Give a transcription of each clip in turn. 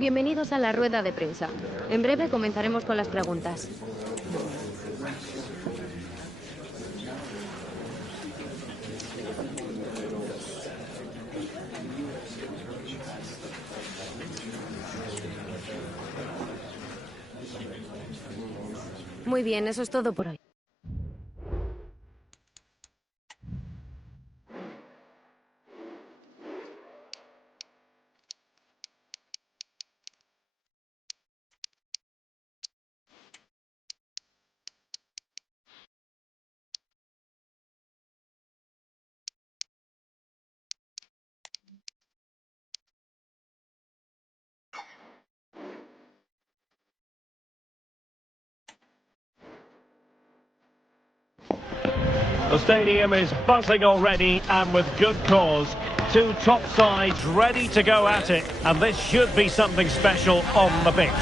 Bienvenidos a la rueda de prensa. En breve comenzaremos con las preguntas. Muy bien, eso es todo por hoy. The stadium is buzzing already, and with good cause. Two top sides ready to go at it, and this should be something special on the pitch.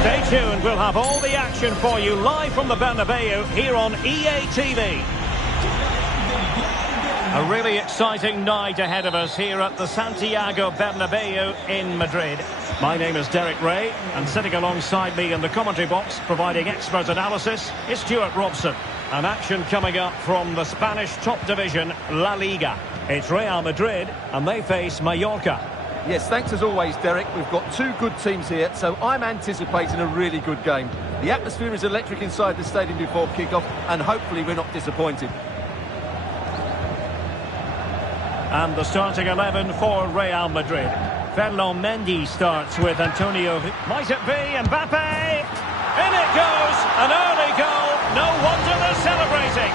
Stay tuned, we'll have all the action for you live from the Bernabeu here on EA TV. A really exciting night ahead of us here at the Santiago Bernabeu in Madrid. My name is Derek Ray, and sitting alongside me in the commentary box, providing expert analysis, is Stuart Robson. An action coming up from the Spanish top division, La Liga. It's Real Madrid, and they face Mallorca. Yes, thanks as always, Derek. We've got two good teams here, so I'm anticipating a really good game. The atmosphere is electric inside the stadium before kick-off, and hopefully we're not disappointed. And the starting 11 for Real Madrid. Ferland Mendy starts with Antonio. Might it be Mbappe? In it goes! An early goal. No wonder they're celebrating.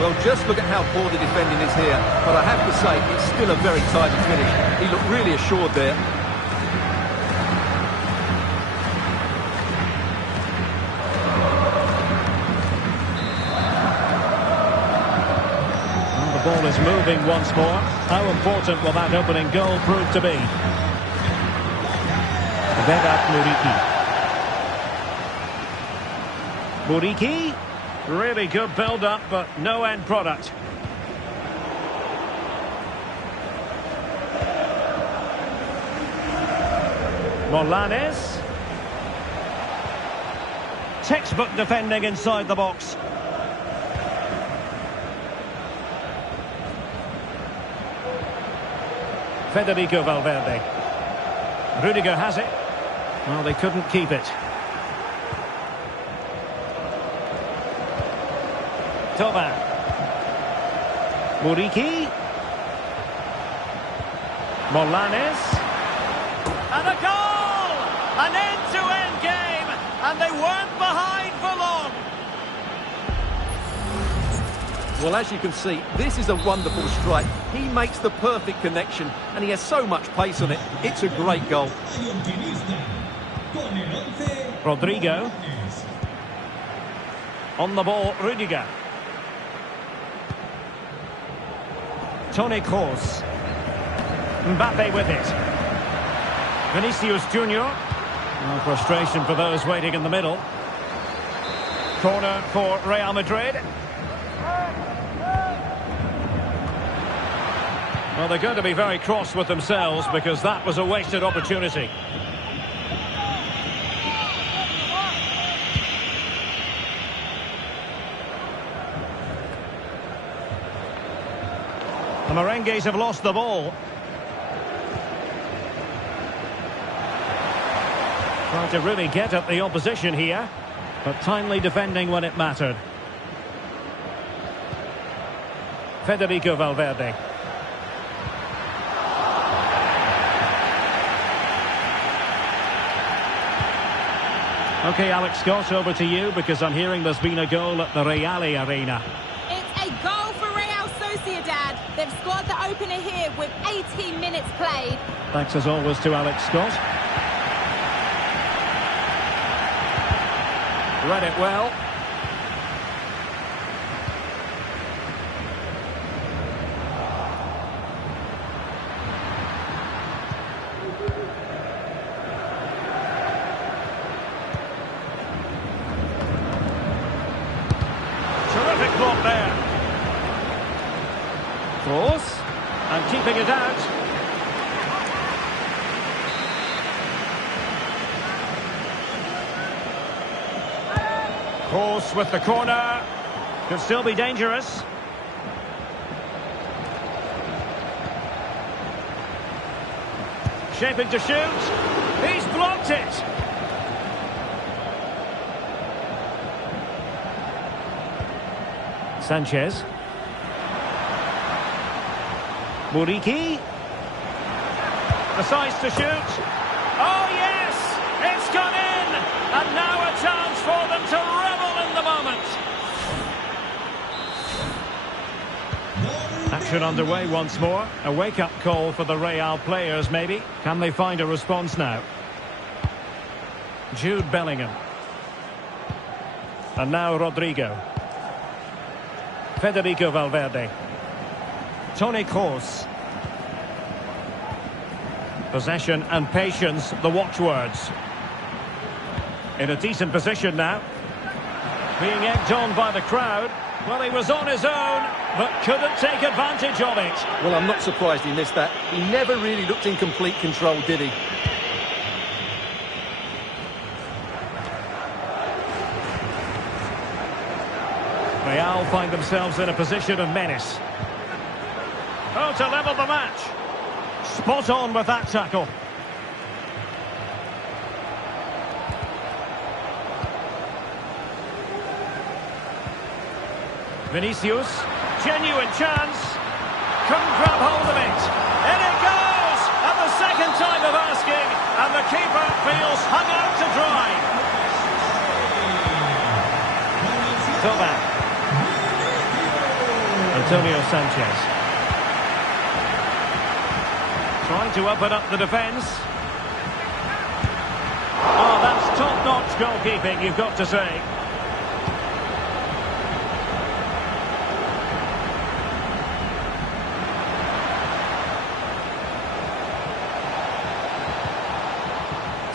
Well, just look at how poor the defending is here. But I have to say, it's still a very tidy finish. He looked really assured there. Well, the ball is moving once more. How important will that opening goal prove to be? Vedat Muriqi. Muriqi. Really good build-up, but no end product. Molanes. Textbook defending inside the box. Federico Valverde. Rudiger has it. Well, they couldn't keep it. Toba. Muriqi. Molanes. And a goal! An end-to-end game, and they weren't behind for long. Well, as you can see, this is a wonderful strike. He makes the perfect connection, and he has so much pace on it. It's a great goal. Rodrigo. On the ball, Rudiger. Toni Kroos. Mbappe with it. Vinicius Junior. Oh, frustration for those waiting in the middle. Corner for Real Madrid. Well, they're going to be very cross with themselves because that was a wasted opportunity. The Merengues have lost the ball. Trying to really get at the opposition here, but timely defending when it mattered. Federico Valverde. Okay, Alex Scott, over to you, because I'm hearing there's been a goal at the Reale Arena. It's a goal for Real Sociedad. They've scored the opener here with 18 minutes played. Thanks as always to Alex Scott. Read it well. Kroos, and keeping it out. Kroos with the corner. Could still be dangerous. Shaping to shoot. He's blocked it. Sanchez. Muriqi. Decides to shoot. Oh yes! It's gone in! And now a chance for them to revel in the moment. Action underway once more. A wake-up call for the Real players, maybe. Can they find a response now? Jude Bellingham. And now Rodrigo. Federico Valverde. Toni Kroos. Possession and patience, the watchwords. In a decent position now. Being egged on by the crowd. Well, he was on his own, but couldn't take advantage of it. Well, I'm not surprised he missed that. He never really looked in complete control, did he? Real find themselves in a position of menace. Oh, to level the match. Spot on with that tackle. Vinicius, genuine chance. Couldn't grab hold of it. In it goes! At the second time of asking, and the keeper feels hung out to dry. Toba. Antonio Sanchez. Trying to open up the defence. Oh, that's top-notch goalkeeping, you've got to say.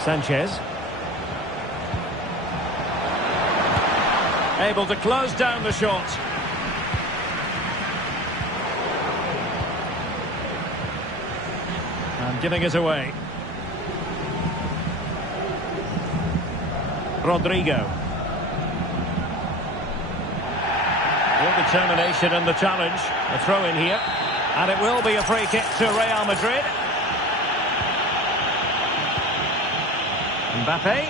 Sanchez. Able to close down the shot. And giving it away. Rodrigo. All determination in the challenge. A throw in here. And it will be a free kick to Real Madrid. Mbappe.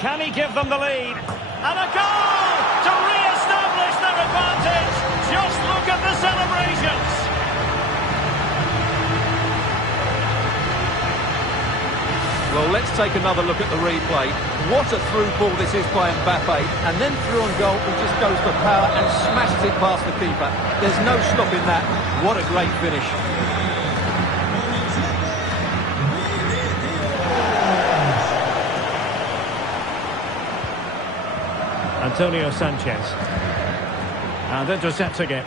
Can he give them the lead? And a goal to re-establish their advantage. Just look at the celebrations. Well, let's take another look at the replay. What a through ball this is by Mbappe. And then through on goal, he just goes for power and smashes it past the keeper. There's no stopping that. What a great finish. Antonio Sanchez. And intercepting it.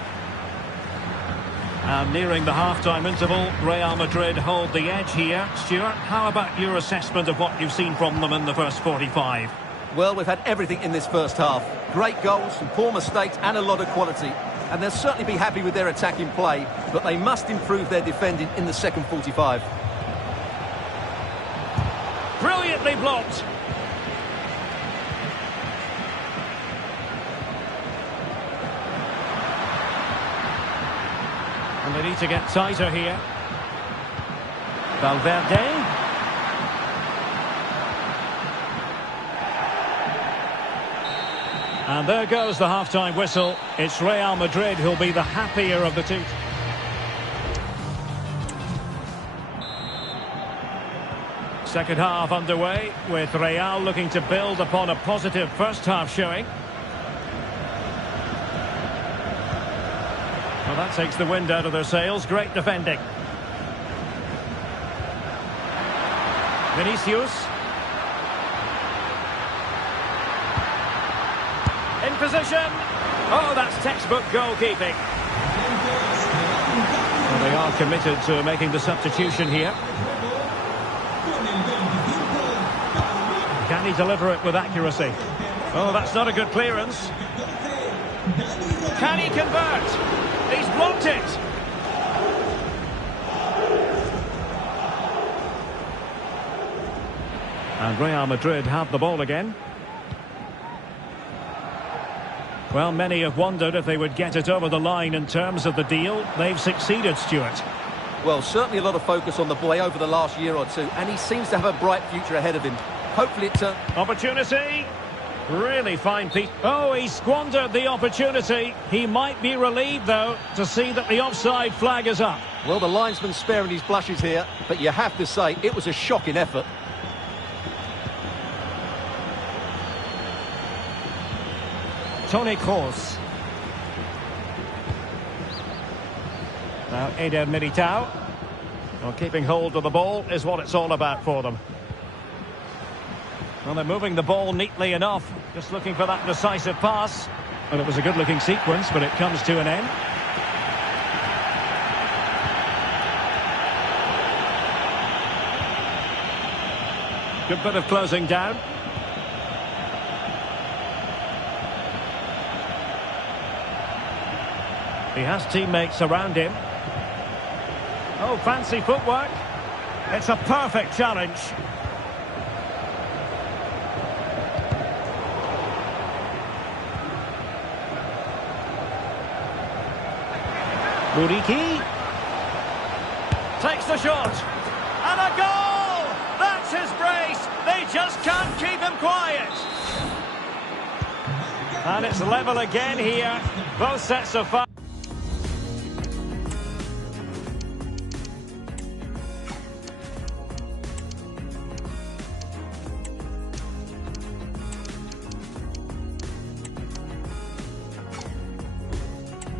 And nearing the half-time interval, Real Madrid hold the edge here. Stuart, how about your assessment of what you've seen from them in the first 45? Well, we've had everything in this first half. Great goals, some poor mistakes and a lot of quality. And they'll certainly be happy with their attacking play, but they must improve their defending in the second 45. Brilliantly blocked. And they need to get tighter here. Valverde. And there goes the half-time whistle. It's Real Madrid who'll be the happier of the two. Second half underway, with Real looking to build upon a positive first half showing. Well, that takes the wind out of their sails. Great defending. Vinicius. In position. Oh, that's textbook goalkeeping. Well, they are committed to making the substitution here. Can he deliver it with accuracy? Oh, that's not a good clearance. Can he convert? He's blocked it. And Real Madrid have the ball again. Well, many have wondered if they would get it over the line in terms of the deal. They've succeeded, Stuart. Well, certainly a lot of focus on the boy over the last year or two, and he seems to have a bright future ahead of him. Hopefully it turns... Opportunity. Really fine piece. Oh, he squandered the opportunity. He might be relieved, though, to see that the offside flag is up. Well, the linesman's sparing his blushes here, but you have to say it was a shocking effort. Toni Kroos. Now Eder Militao. Well, keeping hold of the ball is what it's all about for them. Well, they're moving the ball neatly enough. Just looking for that decisive pass. Well, it was a good-looking sequence, but it comes to an end. Good bit of closing down. He has teammates around him. Oh, fancy footwork. It's a perfect challenge. Muriqi takes the shot. And a goal! That's his brace. They just can't keep him quiet. And it's level again here. Both sets of fire.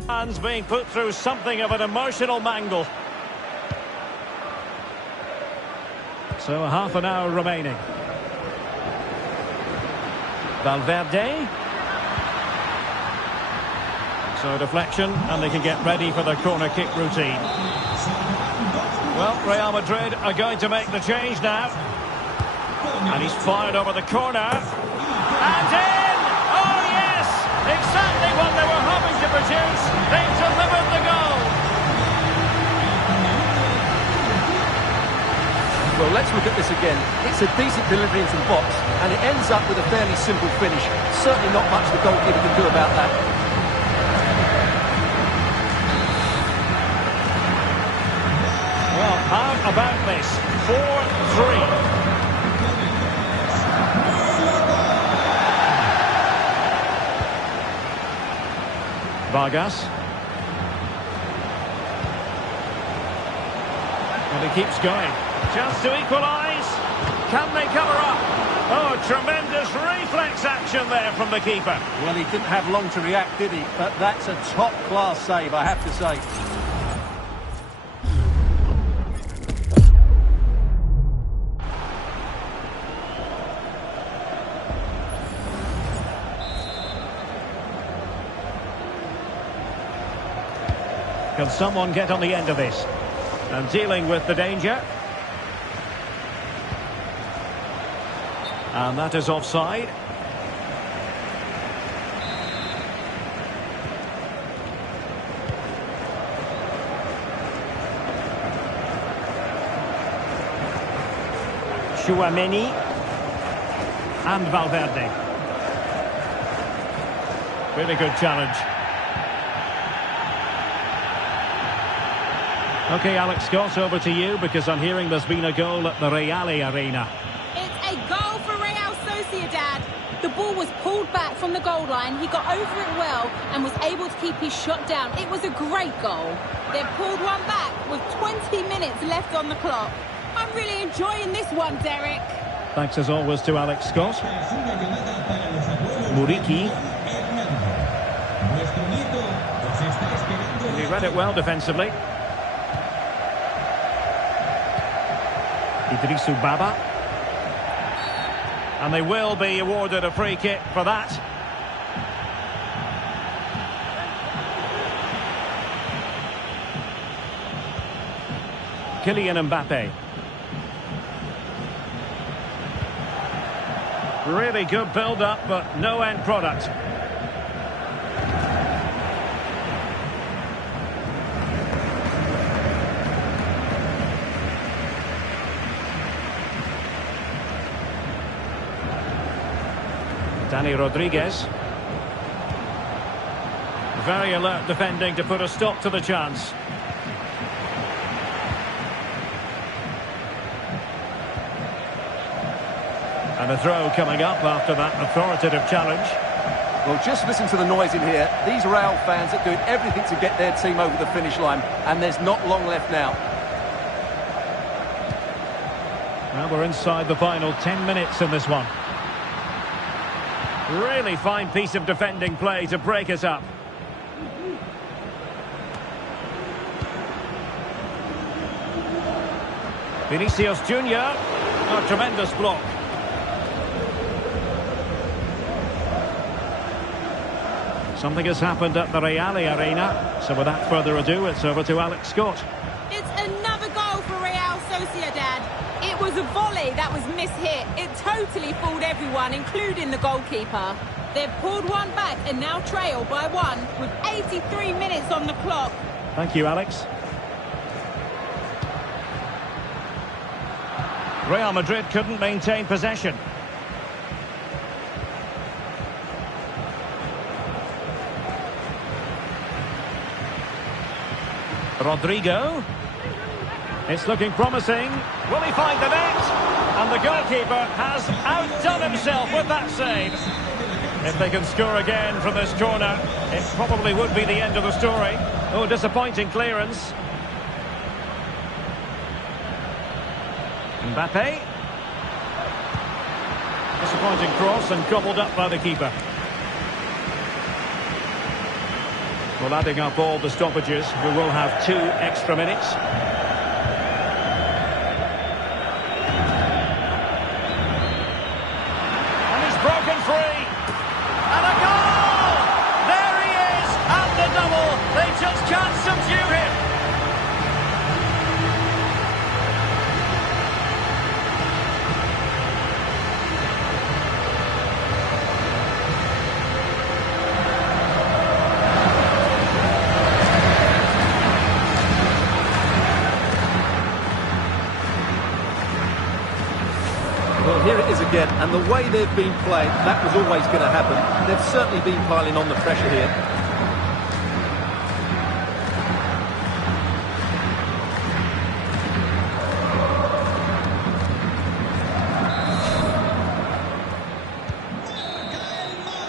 Fans being put through something of an emotional mangle. So half an hour remaining. Valverde. So deflection, and they can get ready for the corner kick routine. Well, Real Madrid are going to make the change now. And he's fired over the corner. And in! Oh yes! Exactly what they were hoping to produce. They've delivered the goal. Well, let's look at this again. It's a decent delivery into the box, and it ends up with a fairly simple finish. Certainly not much the goalkeeper can do about that. Well, how about this? 4-3. Vargas. And he keeps going. Chance to equalise. Can they cover up? Oh, tremendous reflex action there from the keeper. Well, he didn't have long to react, did he? But that's a top-class save, I have to say. Can someone get on the end of this? And dealing with the danger. And that is offside. Tchouaméni and Valverde. Really good challenge. Okay, Alex Scott, over to you, because I'm hearing there's been a goal at the Real Arena. It's a goal for Real Sociedad. The ball was pulled back from the goal line. He got over it well and was able to keep his shot down. It was a great goal. They've pulled one back with 20 minutes left on the clock. I'm really enjoying this one, Derek. Thanks as always to Alex Scott. Muriqi. He read it well defensively. Idrissou Baba. And they will be awarded a free kick for that. Kylian Mbappe. Really good build-up, but no end product. Danny Rodriguez. Very alert defending to put a stop to the chance. And a throw coming up after that authoritative challenge. Well, just listen to the noise in here. These Real fans are doing everything to get their team over the finish line, and there's not long left now. Well, we're inside the final 10 minutes in this one. Really fine piece of defending play to break us up. Vinicius Junior. A tremendous block. Something has happened at the Real Arena. So without further ado, it's over to Alex Scott. It's another goal for Real Sociedad. It was a volley that was mishit. It totally fooled everyone, including the goalkeeper. They've pulled one back and now trail by one with 83 minutes on the clock. Thank you, Alex. Real Madrid couldn't maintain possession. Rodrigo. It's looking promising. Will he find the net? And the goalkeeper has outdone himself with that save. If they can score again from this corner, it probably would be the end of the story. Oh, disappointing clearance. Mbappe. Disappointing cross and gobbled up by the keeper. Well, adding up all the stoppages, we will have 2 extra minutes. And he's broken free. And a goal! There he is, and the double. They just can't subdue him. Well, here it is again, and the way they've been playing, that was always going to happen. They've certainly been piling on the pressure here.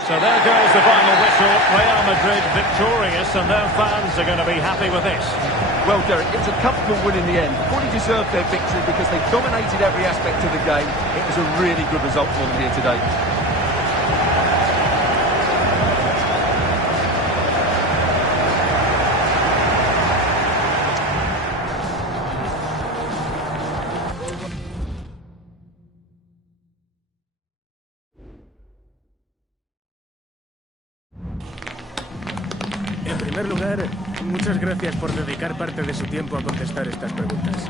So there goes the final whistle. Real Madrid victorious, and their fans are going to be happy with this. Well, Derek, it was a comfortable win in the end. Fully deserved their victory because they dominated every aspect of the game. It was a really good result for them here today. En primer lugar, muchas gracias por dedicar parte de su tiempo a contestar estas preguntas.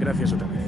Gracias otra vez.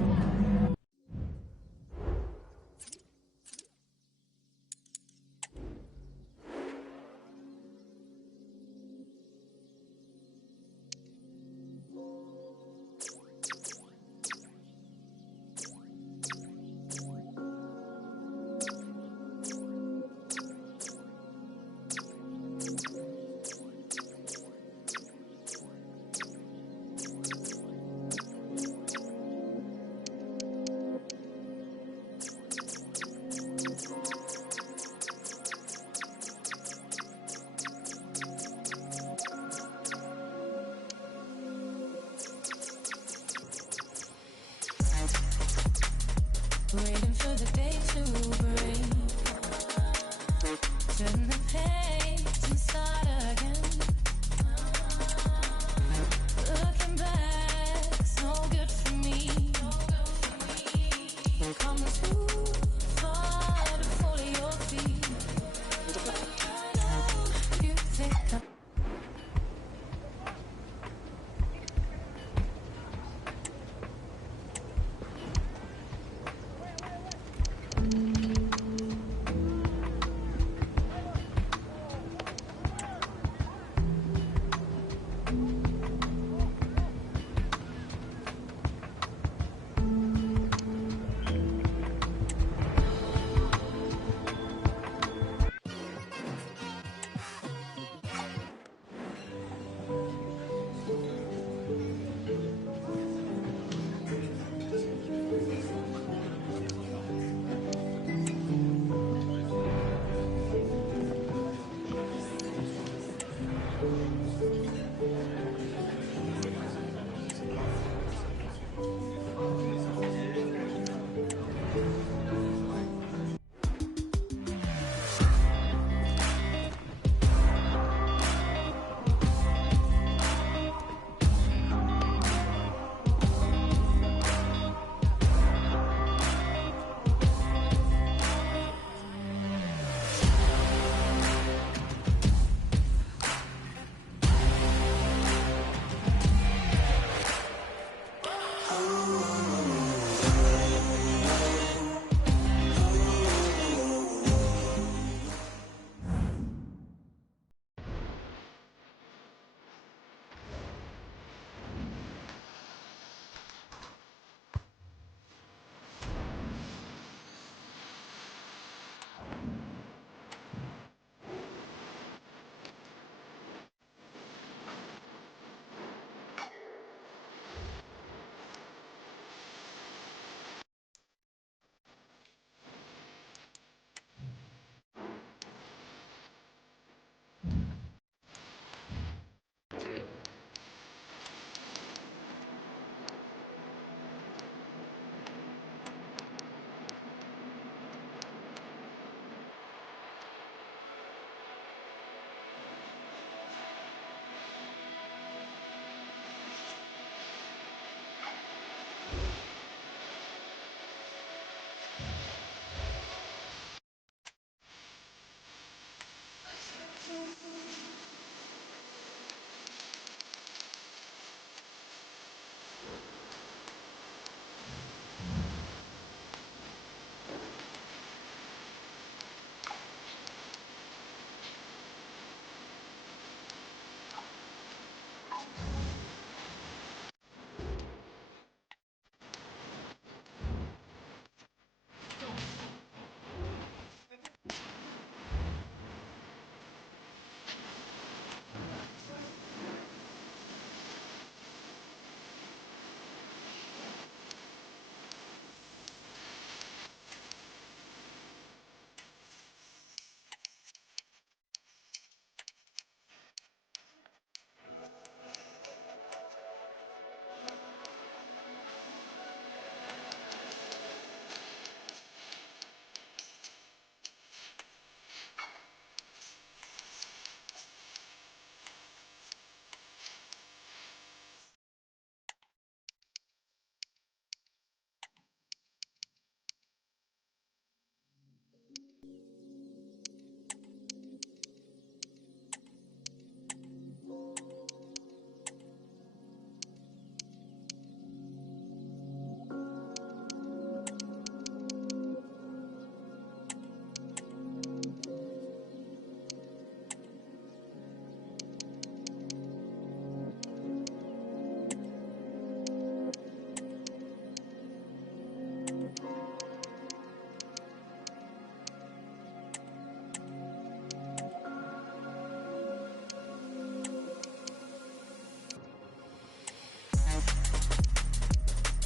Waiting for the day to break. Turn the page.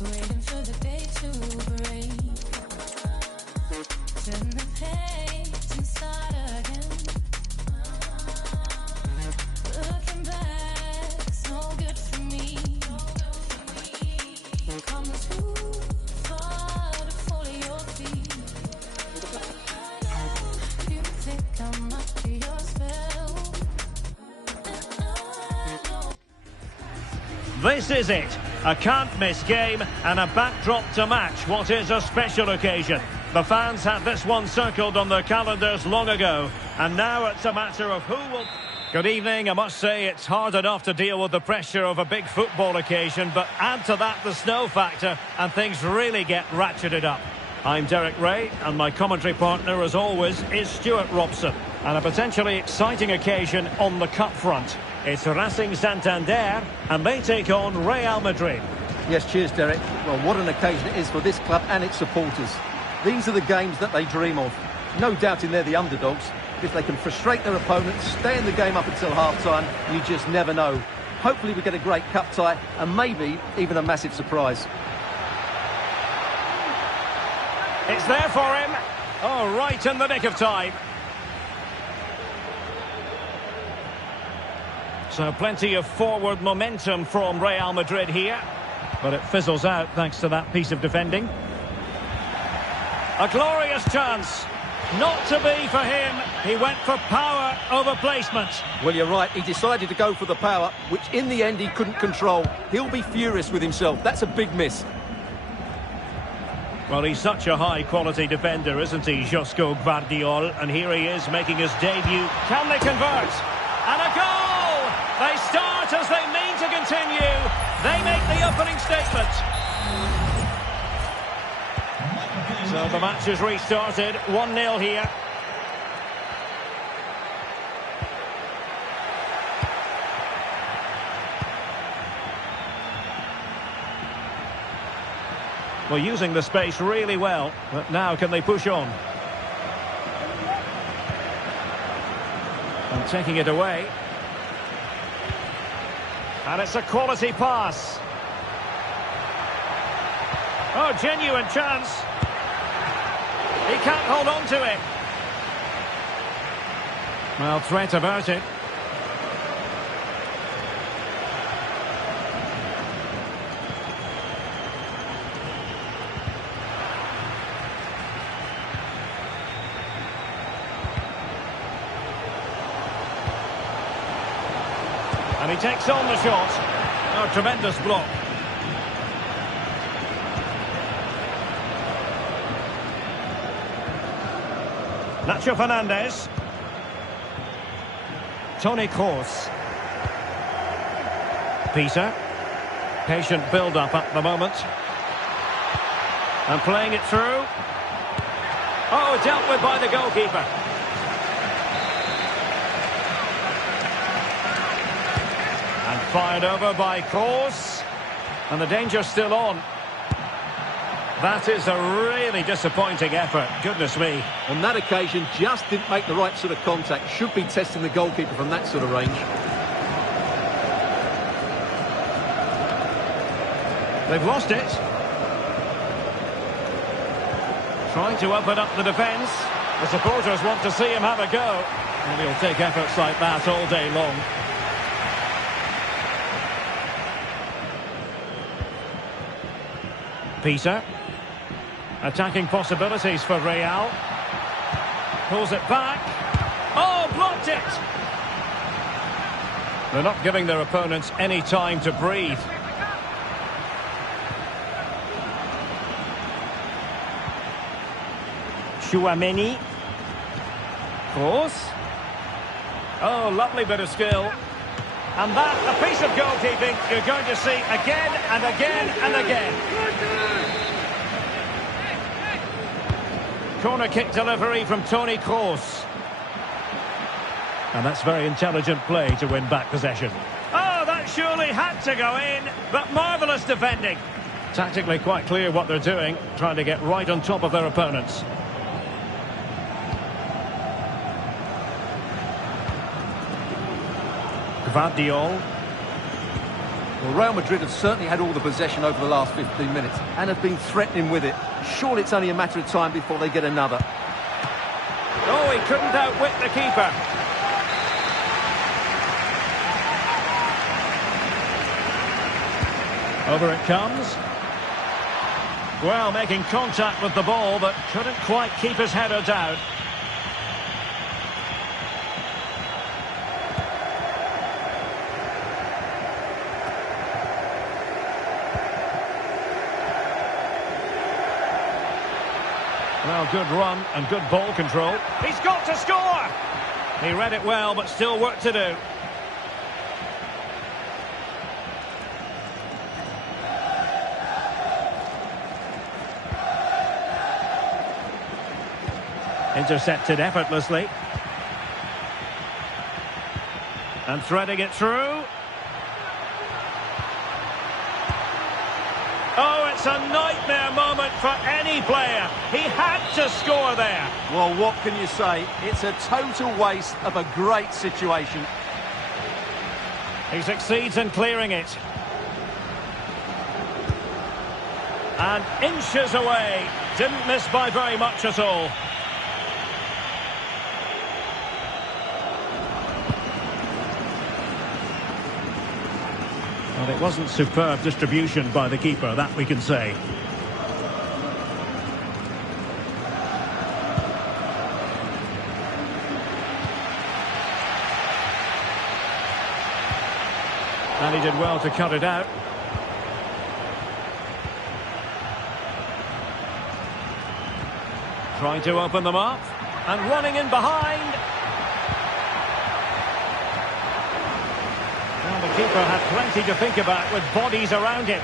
waiting for the day to break. Turn the page and start again. Looking back's no good for me. Come too far to follow your feet. You think I'm under your spell. This is it. A can't-miss game and a backdrop to match what is a special occasion. The fans had this one circled on their calendars long ago, and now it's a matter of who will... Good evening. I must say it's hard enough to deal with the pressure of a big football occasion, but add to that the snow factor and things really get ratcheted up. I'm Derek Ray, and my commentary partner, as always, is Stuart Robson. And a potentially exciting occasion on the cup front. It's Racing Santander, and they take on Real Madrid. Yes, cheers, Derek. Well, what an occasion it is for this club and its supporters. These are the games that they dream of. No doubting they're the underdogs. If they can frustrate their opponents, stay in the game up until half-time, you just never know. Hopefully we get a great cup tie and maybe even a massive surprise. It's there for him. Oh, right in the nick of time. So plenty of forward momentum from Real Madrid here. But it fizzles out thanks to that piece of defending. A glorious chance. Not to be for him. He went for power over placement. Well, you're right. He decided to go for the power, which in the end he couldn't control. He'll be furious with himself. That's a big miss. Well, he's such a high-quality defender, isn't he, Josko Gvardiol? And here he is making his debut. Can they convert? And a goal! They start as they mean to continue. They make the opening statement. So the match is restarted. 1-0 here. Well, using the space really well. But now can they push on? And taking it away. And it's a quality pass. Oh, genuine chance. He can't hold on to it. Well, threat averted. And he takes on the shot. Oh, tremendous block. Nacho Fernandez. Toni Kroos. Peter. Patient build-up at the moment. And playing it through. Oh, dealt with by the goalkeeper. And fired over by Kroos. And the danger's still on. That is a really disappointing effort. Goodness me. On that occasion, just didn't make the right sort of contact. Should be testing the goalkeeper from that sort of range. They've lost it. Trying to open up the defence. The supporters want to see him have a go. And he'll take efforts like that all day long. Peter. Attacking possibilities for Real. Pulls it back. Oh, blocked it! They're not giving their opponents any time to breathe. Chouameni. Kroos. Oh, lovely bit of skill. And that, a piece of goalkeeping you're going to see again and again and again. Corner kick delivery from Toni Kroos. And that's very intelligent play to win back possession. Oh, that surely had to go in, but marvellous defending. Tactically quite clear what they're doing, trying to get right on top of their opponents. Gvardiol. Well, Real Madrid have certainly had all the possession over the last 15 minutes and have been threatening with it. Surely it's only a matter of time before they get another. Oh, he couldn't outwit the keeper. Over it comes. Well, making contact with the ball, but couldn't quite keep his header down. Well, good run and good ball control. He's got to score! He read it well, but still work to do. Intercepted effortlessly. And threading it through. Oh, it's a nightmare moment for any player. He had to score there. Well, what can you say? It's a total waste of a great situation. He succeeds in clearing it. And inches away. Didn't miss by very much at all. Well, it wasn't superb distribution by the keeper, that we can say. And he did well to cut it out. Trying to open them up. And running in behind. Well, the keeper had plenty to think about with bodies around him.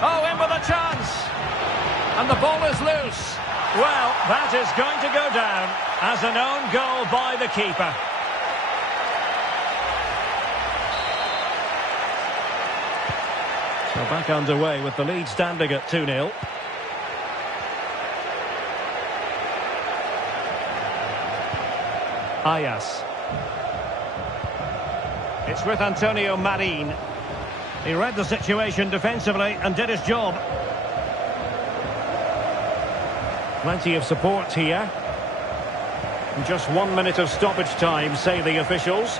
Oh, in with a chance. And the ball is loose. Well, that is going to go down as an own goal by the keeper. So back underway with the lead standing at 2-0. Ayas. It's with Antonio Marin. He read the situation defensively and did his job. Plenty of support here. Just 1 minute of stoppage time, say the officials.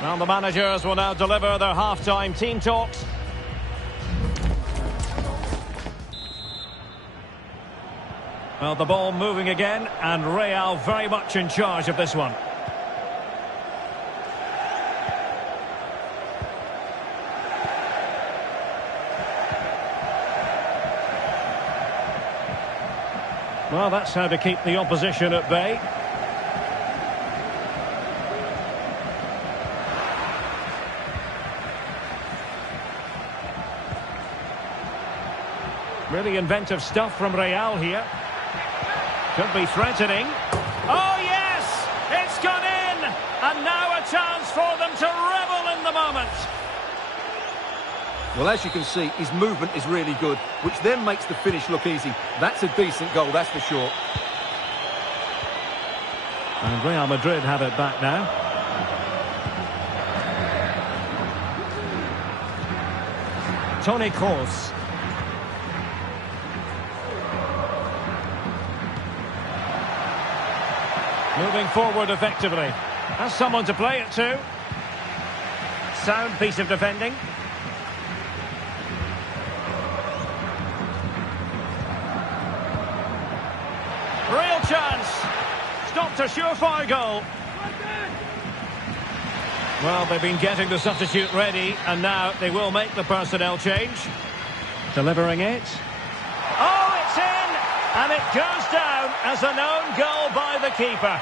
Well, the managers will now deliver their half-time team talks. Well, the ball moving again, and Real very much in charge of this one. Well, that's how to keep the opposition at bay. Really inventive stuff from Real here. Could be threatening. Oh, yes! It's gone in! And now a chance for them to revel in the moment. Well, as you can see, his movement is really good, which then makes the finish look easy. That's a decent goal, that's for sure. And Real Madrid have it back now. Toni Kroos. Moving forward effectively. Has someone to play it to. Sound piece of defending. Real chance. Stopped a surefire goal. Well, they've been getting the substitute ready, and now they will make the personnel change. Delivering it. Oh, it's in! And it goes down as an own goal by the keeper.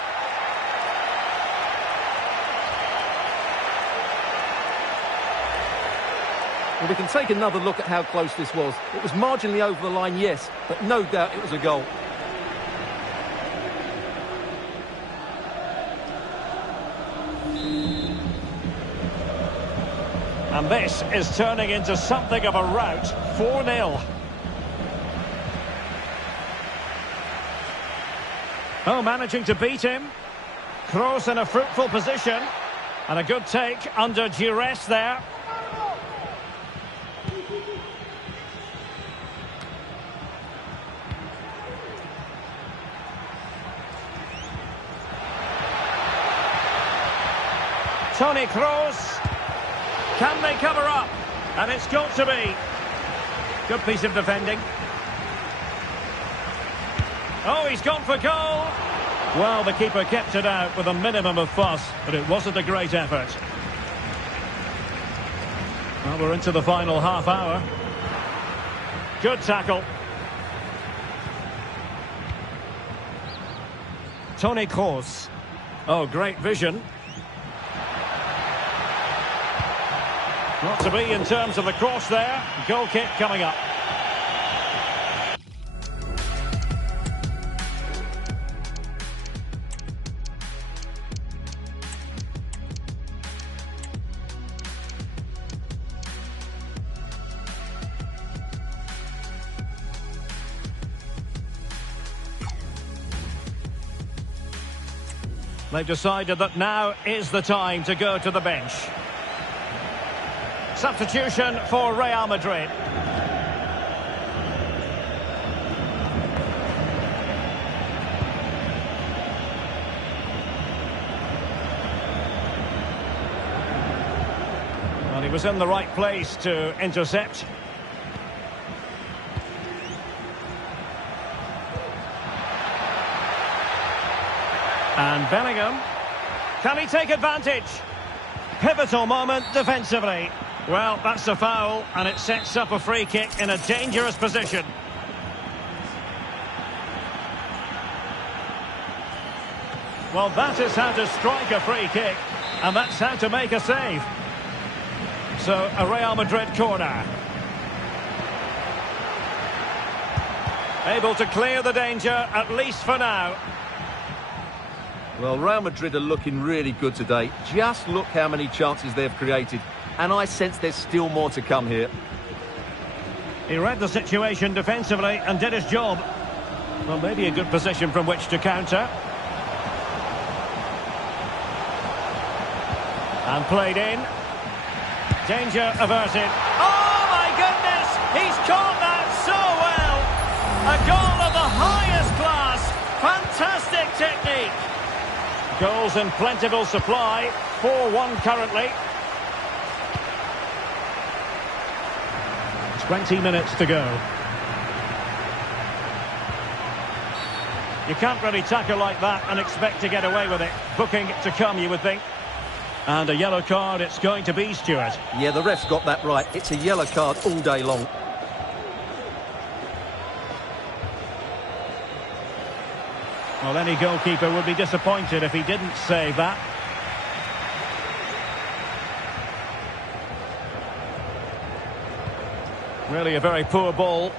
Well, we can take another look at how close this was. It was marginally over the line, yes, but no doubt it was a goal. And this is turning into something of a rout. 4-0. Oh, managing to beat him. Kroos in a fruitful position. And a good take under duress there. Toni Kroos. Can they cover up? And it's got to be. Good piece of defending. Oh, he's gone for goal. Well, the keeper kept it out with a minimum of fuss, but it wasn't a great effort. Well, we're into the final half hour. Good tackle. Toni Kroos. Oh, great vision. Not to be in terms of the cross there. Goal kick coming up. They've decided that now is the time to go to the bench. Substitution for Real Madrid. Well, he was in the right place to intercept. And Bellingham. Can he take advantage? Pivotal moment defensively. Well, that's a foul, and it sets up a free kick in a dangerous position. Well, that is how to strike a free kick, and that's how to make a save. So, a Real Madrid corner. Able to clear the danger, at least for now. Well, Real Madrid are looking really good today. Just look how many chances they've created. And I sense there's still more to come here. He read the situation defensively and did his job. Well, maybe a good position from which to counter. And played in. Danger averted. Oh, my goodness! He's caught that so well! A goal of the highest class. Fantastic technique. Goals in plentiful supply. 4-1 currently. 20 minutes to go. You can't really tackle like that and expect to get away with it. Booking to come, you would think. And a yellow card it's going to be, Stuart. Yeah, the ref's got that right. It's a yellow card all day long. Well, any goalkeeper would be disappointed if he didn't save that. Really a very poor ball.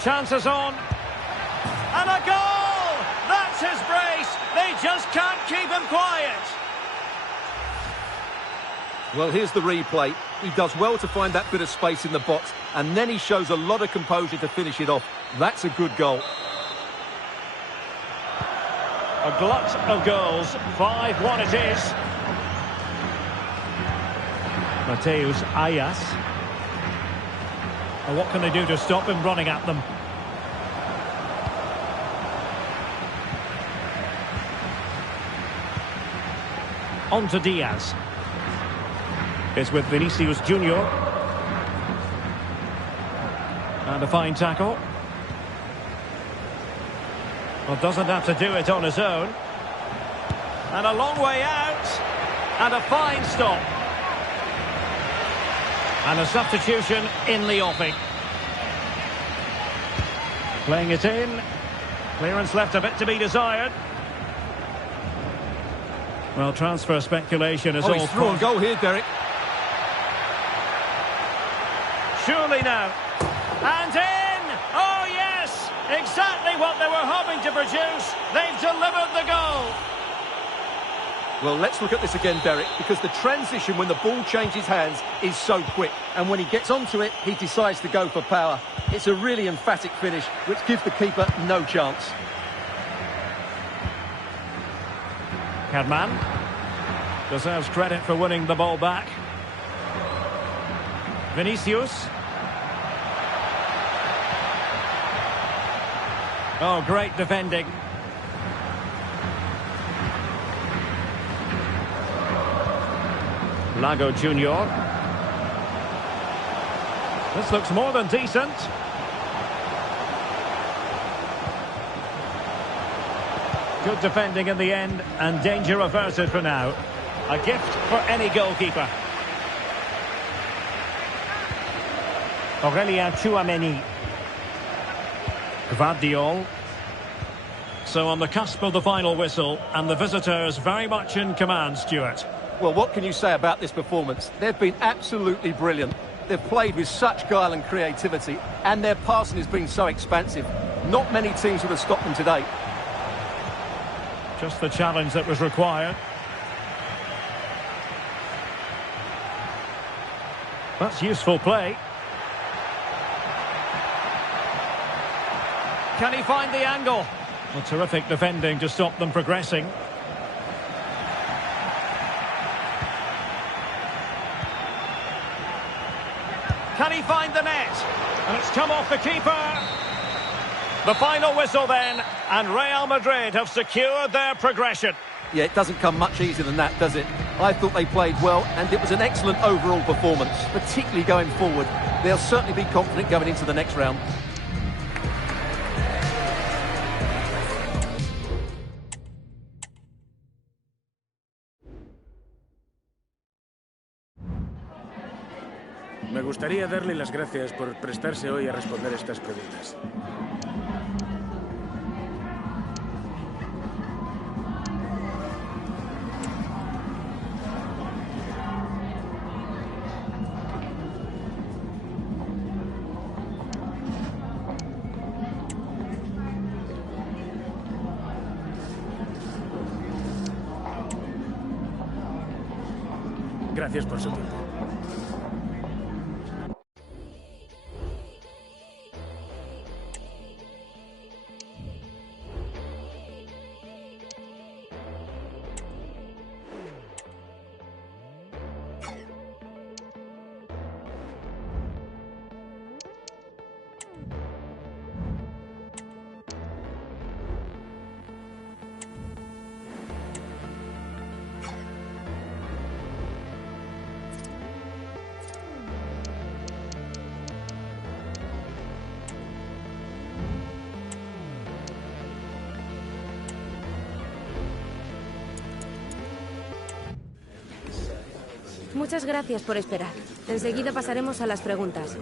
Chances on. And a goal! That's his brace. They just can't keep him quiet. Well, here's the replay. He does well to find that bit of space in the box, and then he shows a lot of composure to finish it off. That's a good goal. A glut of goals. 5-1 it is. Mateus Ayas. And what can they do to stop him running at them? On to Diaz. It's with Vinicius Junior. And a fine tackle. Well, doesn't have to do it on his own. And a long way out. And a fine stop. And a substitution in the offing. Playing it in. Clearance left a bit to be desired. Well, transfer speculation is all he's through on goal here, Derek. Surely now. And in! Oh, yes! Exactly what they were hoping to produce. They've delivered the goal. Well, let's look at this again, Derek, because the transition when the ball changes hands is so quick. And when he gets onto it, he decides to go for power. It's a really emphatic finish, which gives the keeper no chance. Cadman deserves credit for winning the ball back. Vinicius. Oh, great defending. Lago Junior. This looks more than decent. Good defending in the end, and danger averted for now. A gift for any goalkeeper. Aurelien Tchouameni. Gvardiol. So on the cusp of the final whistle, and the visitors very much in command, Stuart. Well, what can you say about this performance? They've been absolutely brilliant. They've played with such guile and creativity, and their passing has been so expansive. Not many teams would have stopped them today. Just the challenge that was required. That's useful play. Can he find the angle? Well, terrific defending to stop them progressing. Can he find the net? And it's come off the keeper. The final whistle then, and Real Madrid have secured their progression. Yeah, it doesn't come much easier than that, does it? I thought they played well, and it was an excellent overall performance, particularly going forward. They'll certainly be confident going into the next round. Me gustaría darle las gracias por prestarse hoy a responder estas preguntas. Gracias por su tiempo. Muchas gracias por esperar. Enseguida pasaremos a las preguntas.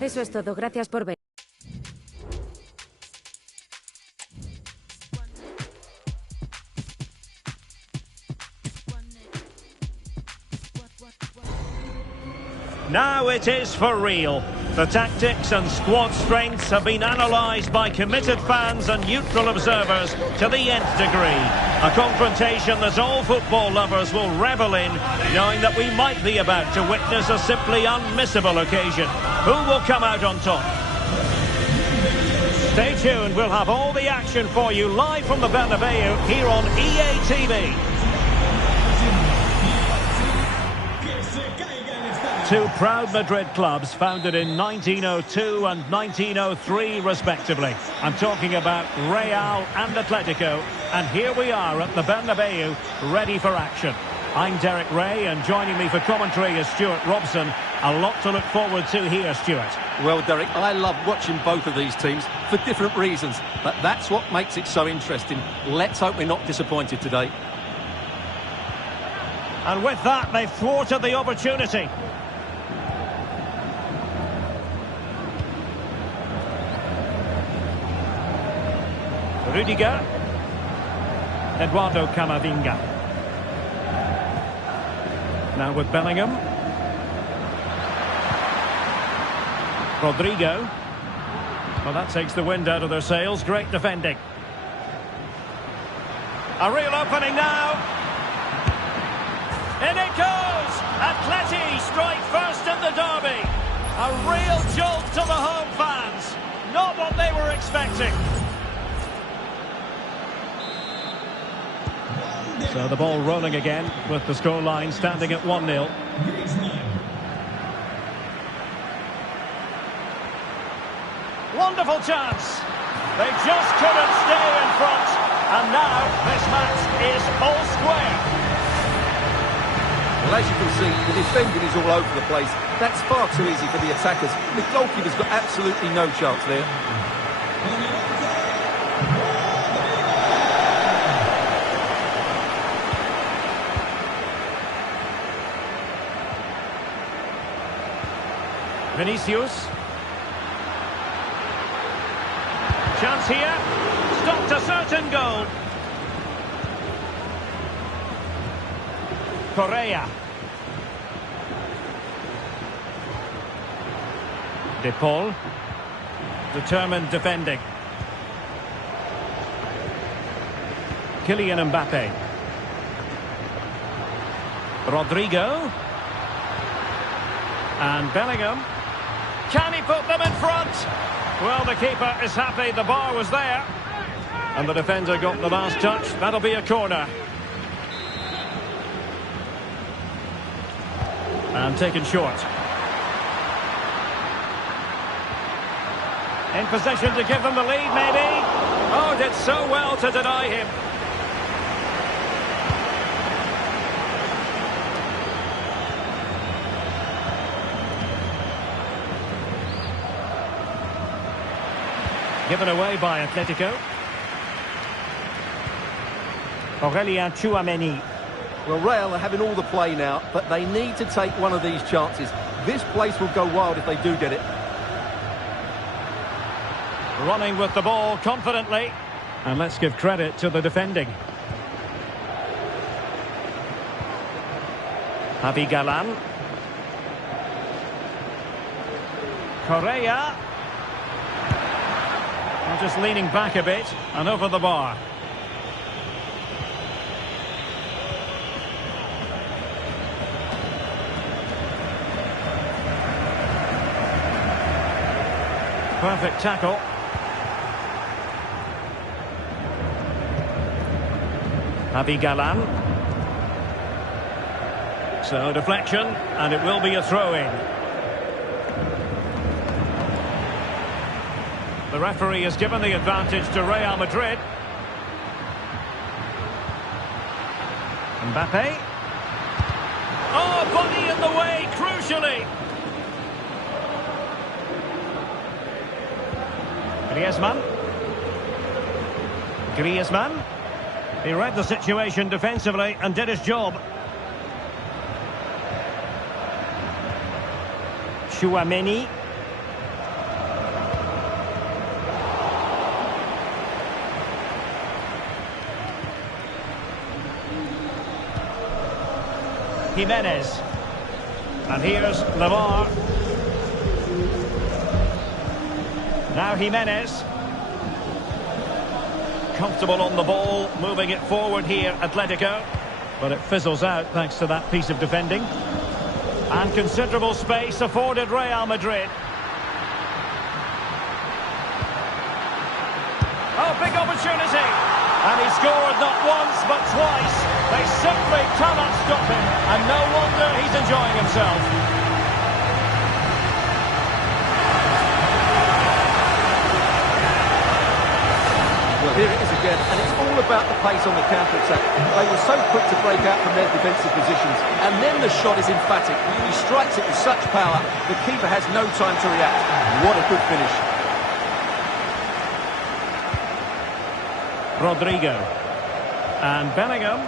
Eso es todo. Gracias por ver. Now it is for real. The tactics and squad strengths have been analysed by committed fans and neutral observers to the nth degree. A confrontation that all football lovers will revel in, knowing that we might be about to witness a simply unmissable occasion. Who will come out on top? Stay tuned, we'll have all the action for you live from the Bernabeu here on EA TV. Two proud Madrid clubs founded in 1902 and 1903 respectively. I'm talking about Real and Atletico, and here we are at the Bernabeu, ready for action. I'm Derek Ray, and joining me for commentary is Stuart Robson. A lot to look forward to here, Stuart. Well, Derek, I love watching both of these teams for different reasons, but that's what makes it so interesting. Let's hope we're not disappointed today. And with that, they've thwarted the opportunity. Rudiger. Eduardo Camavinga. Now with Bellingham. Rodrigo. Well, that takes the wind out of their sails. Great defending. A real opening now. In it goes! Atleti strike first in the derby. A real jolt to the home fans. Not what they were expecting. So the ball rolling again with the scoreline standing at 1-0. Wonderful chance. They just couldn't stay in front. And now this match is all square. Well, as you can see, the defending is all over the place. That's far too easy for the attackers. The goalkeeper's got absolutely no chance there. Vinicius. Chance here. Stopped a certain goal. Correa. De Paul. Determined defending. Kylian Mbappe. Rodrigo. And Bellingham. Can he put them in front? Well, the keeper is happy the bar was there. And the defender got the last touch. That'll be a corner. And taken short. In possession to give them the lead, maybe. Oh, did so well to deny him. Given away by Atletico. Aurelien Tchouameni. Well, Real are having all the play now, but they need to take one of these chances. This place will go wild if they do get it. Running with the ball confidently. And let's give credit to the defending. Javi Galan. Correa. Well, just leaning back a bit and over the bar. Perfect tackle. Javi Galan. So deflection, and it will be a throw-in. The referee has given the advantage to Real Madrid. Mbappe. Oh, body in the way, crucially. Griezmann. He read the situation defensively and did his job. Tchouameni. Jimenez. And here's Navarre. Now Jimenez. Comfortable on the ball, moving it forward here, Atletico. But it fizzles out thanks to that piece of defending. And considerable space afforded Real Madrid. Oh, big opportunity. And he scored not once but twice. They simply cannot stop him. And no wonder he's enjoying himself. Well, here it is again, and it's all about the pace on the counter-attack. They were so quick to break out from their defensive positions, and then the shot is emphatic. He strikes it with such power, the keeper has no time to react. What a good finish. Rodrigo. And Bellingham.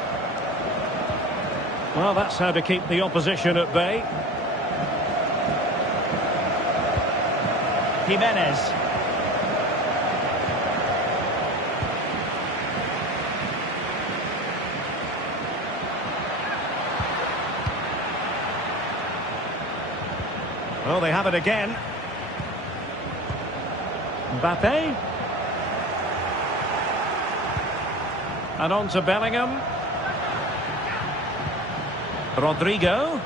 Well, that's how to keep the opposition at bay. Jimenez. Well, they have it again. Mbappe. And on to Bellingham. Rodrigo.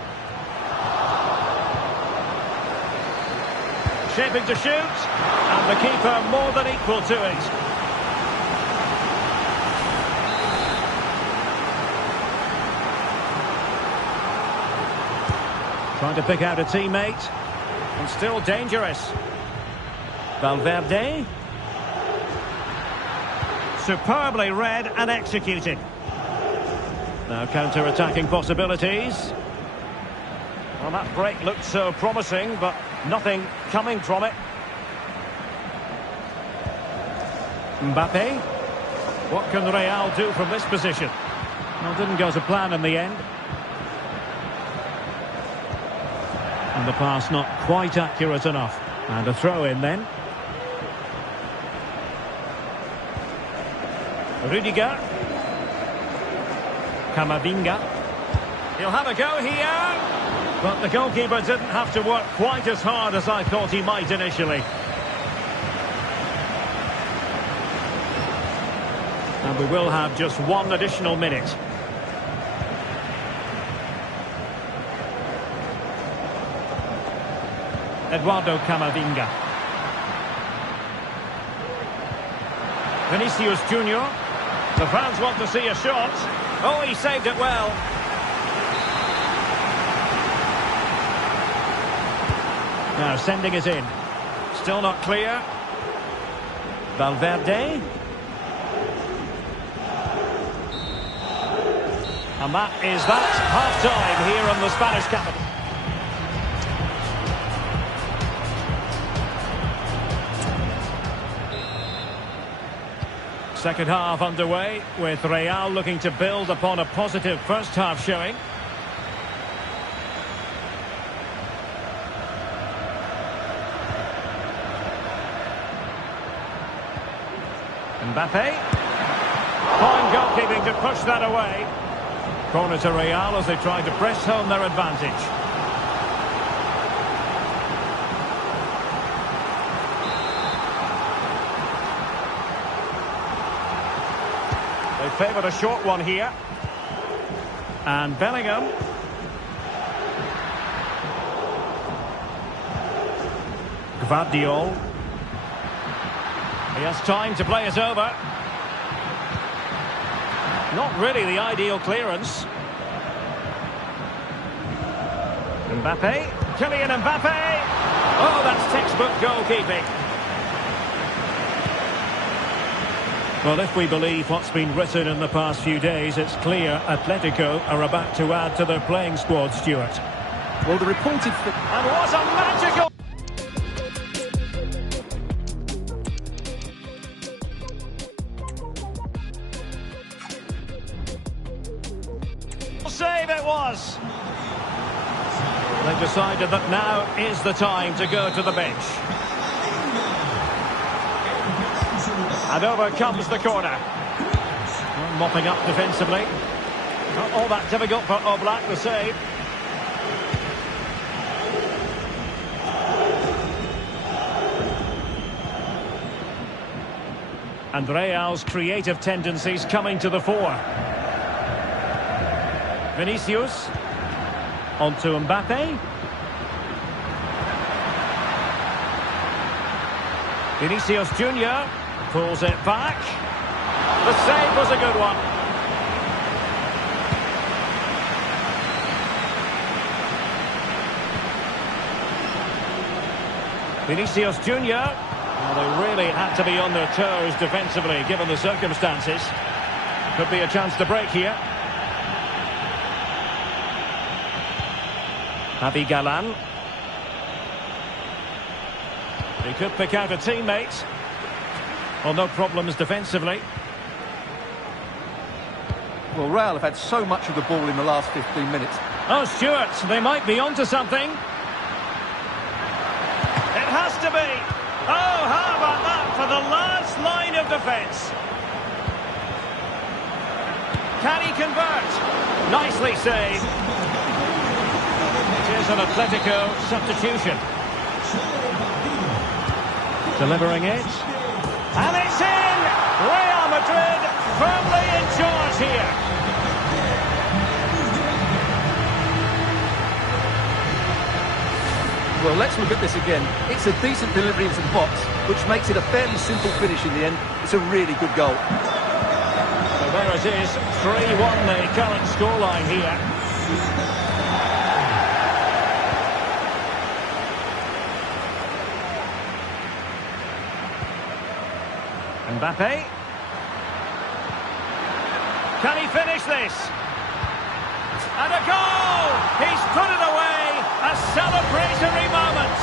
Shaping to shoot. And the keeper more than equal to it. Trying to pick out a teammate. And still dangerous. Valverde. Superbly read and executed. Now counter-attacking possibilities. Well, that break looked so promising, but nothing coming from it. Mbappe. What can Real do from this position? Well, didn't go to plan in the end. And the pass not quite accurate enough. And a throw in then. Rudiger. Camavinga. He'll have a go here. But the goalkeeper didn't have to work quite as hard as I thought he might initially. And we will have just one additional minute. Eduardo Camavinga. Vinicius Junior. The fans want to see a shot. Oh, he saved it well. Now sending it in. Still not clear. Valverde. And that is that. Half-time here in the Spanish capital. Second half underway, with Real looking to build upon a positive first half showing. Mbappe. Fine goalkeeping to push that away. Corner to Real as they try to press home their advantage. They favoured a short one here. And Bellingham. Gvardiol. He has time to play it over. Not really the ideal clearance. Mbappe. Kylian Mbappe. Oh, that's textbook goalkeeping. Well, if we believe what's been written in the past few days, it's clear Atletico are about to add to their playing squad, Stuart. Well, the reported... And what a magical... save it was. They've decided that now is the time to go to the bench. And over comes the corner. Mopping up defensively. Not all that difficult for Oblak to save. And Real's creative tendencies coming to the fore. Vinicius. On to Mbappe. Vinicius Junior pulls it back. The save was a good one. Vinicius Junior. Well, they really had to be on their toes defensively, given the circumstances. Could be a chance to break here. Javi Galan. He could pick out a teammate. Well, no problems defensively. Well, Real have had so much of the ball in the last 15 minutes. Oh, Stuart, they might be onto something. It has to be. Oh, how about that for the last line of defence? Can he convert? Nicely saved. It is an Atletico substitution. Delivering it. And it's in! Real Madrid firmly in charge here. Well, let's look at this again. It's a decent delivery into the box, which makes it a fairly simple finish in the end. It's a really good goal. So there it is, 3-1 the current scoreline here. Mbappe. Can he finish this? And a goal! He's put it away! A celebratory moment!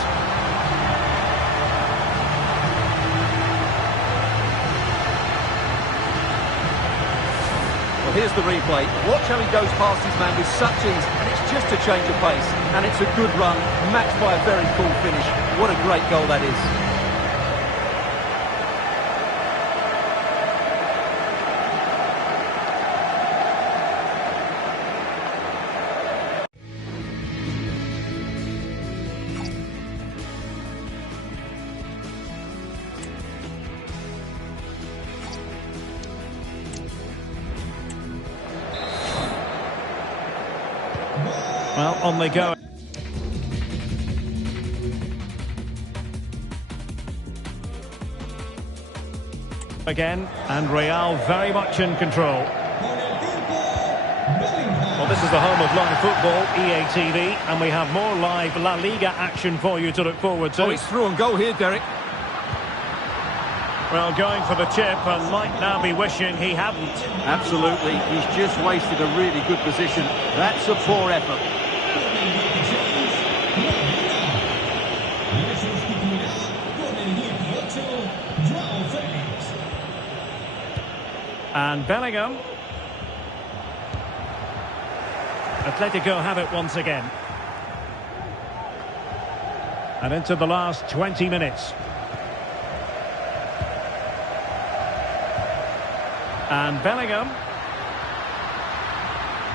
Well, here's the replay. Watch how he goes past his man with such ease, and it's just a change of pace. And it's a good run, matched by a very cool finish. What a great goal that is. Well, on they go. Again, and Real very much in control. Well, this is the home of live football, EA TV, and we have more live La Liga action for you to look forward to. Oh, he's through on goal here, Derek. Well, going for the chip and might now be wishing he hadn't. Absolutely, he's just wasted a really good position. That's a poor effort. And Bellingham. Atletico have it once again. And into the last 20 minutes. And Bellingham.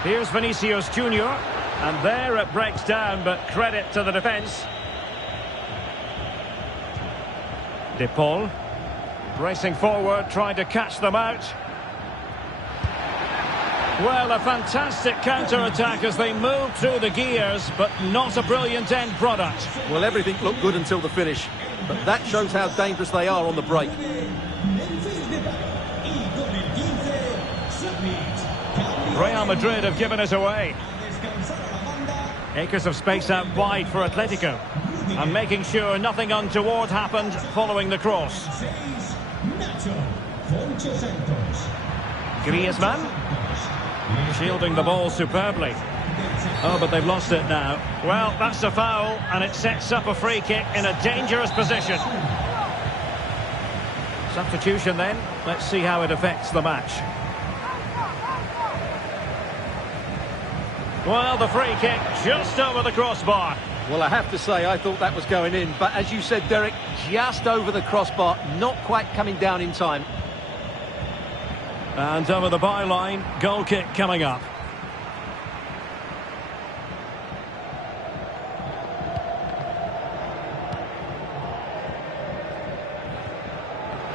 Here's Vinicius Junior. And there it breaks down, but credit to the defence. De Paul. Racing forward, trying to catch them out. Well, a fantastic counter-attack as they move through the gears, but not a brilliant end product. Well, everything looked good until the finish, but that shows how dangerous they are on the break. Real Madrid have given it away. Acres of space out wide for Atletico. And making sure nothing untoward happened following the cross. Griezmann. Shielding the ball superbly. Oh, but they've lost it now. Well, that's a foul, and it sets up a free kick in a dangerous position. Substitution then. Let's see how it affects the match. Well, the free kick just over the crossbar. Well, I have to say, I thought that was going in, but as you said, Derek, just over the crossbar, not quite coming down in time. And over the byline, goal kick coming up.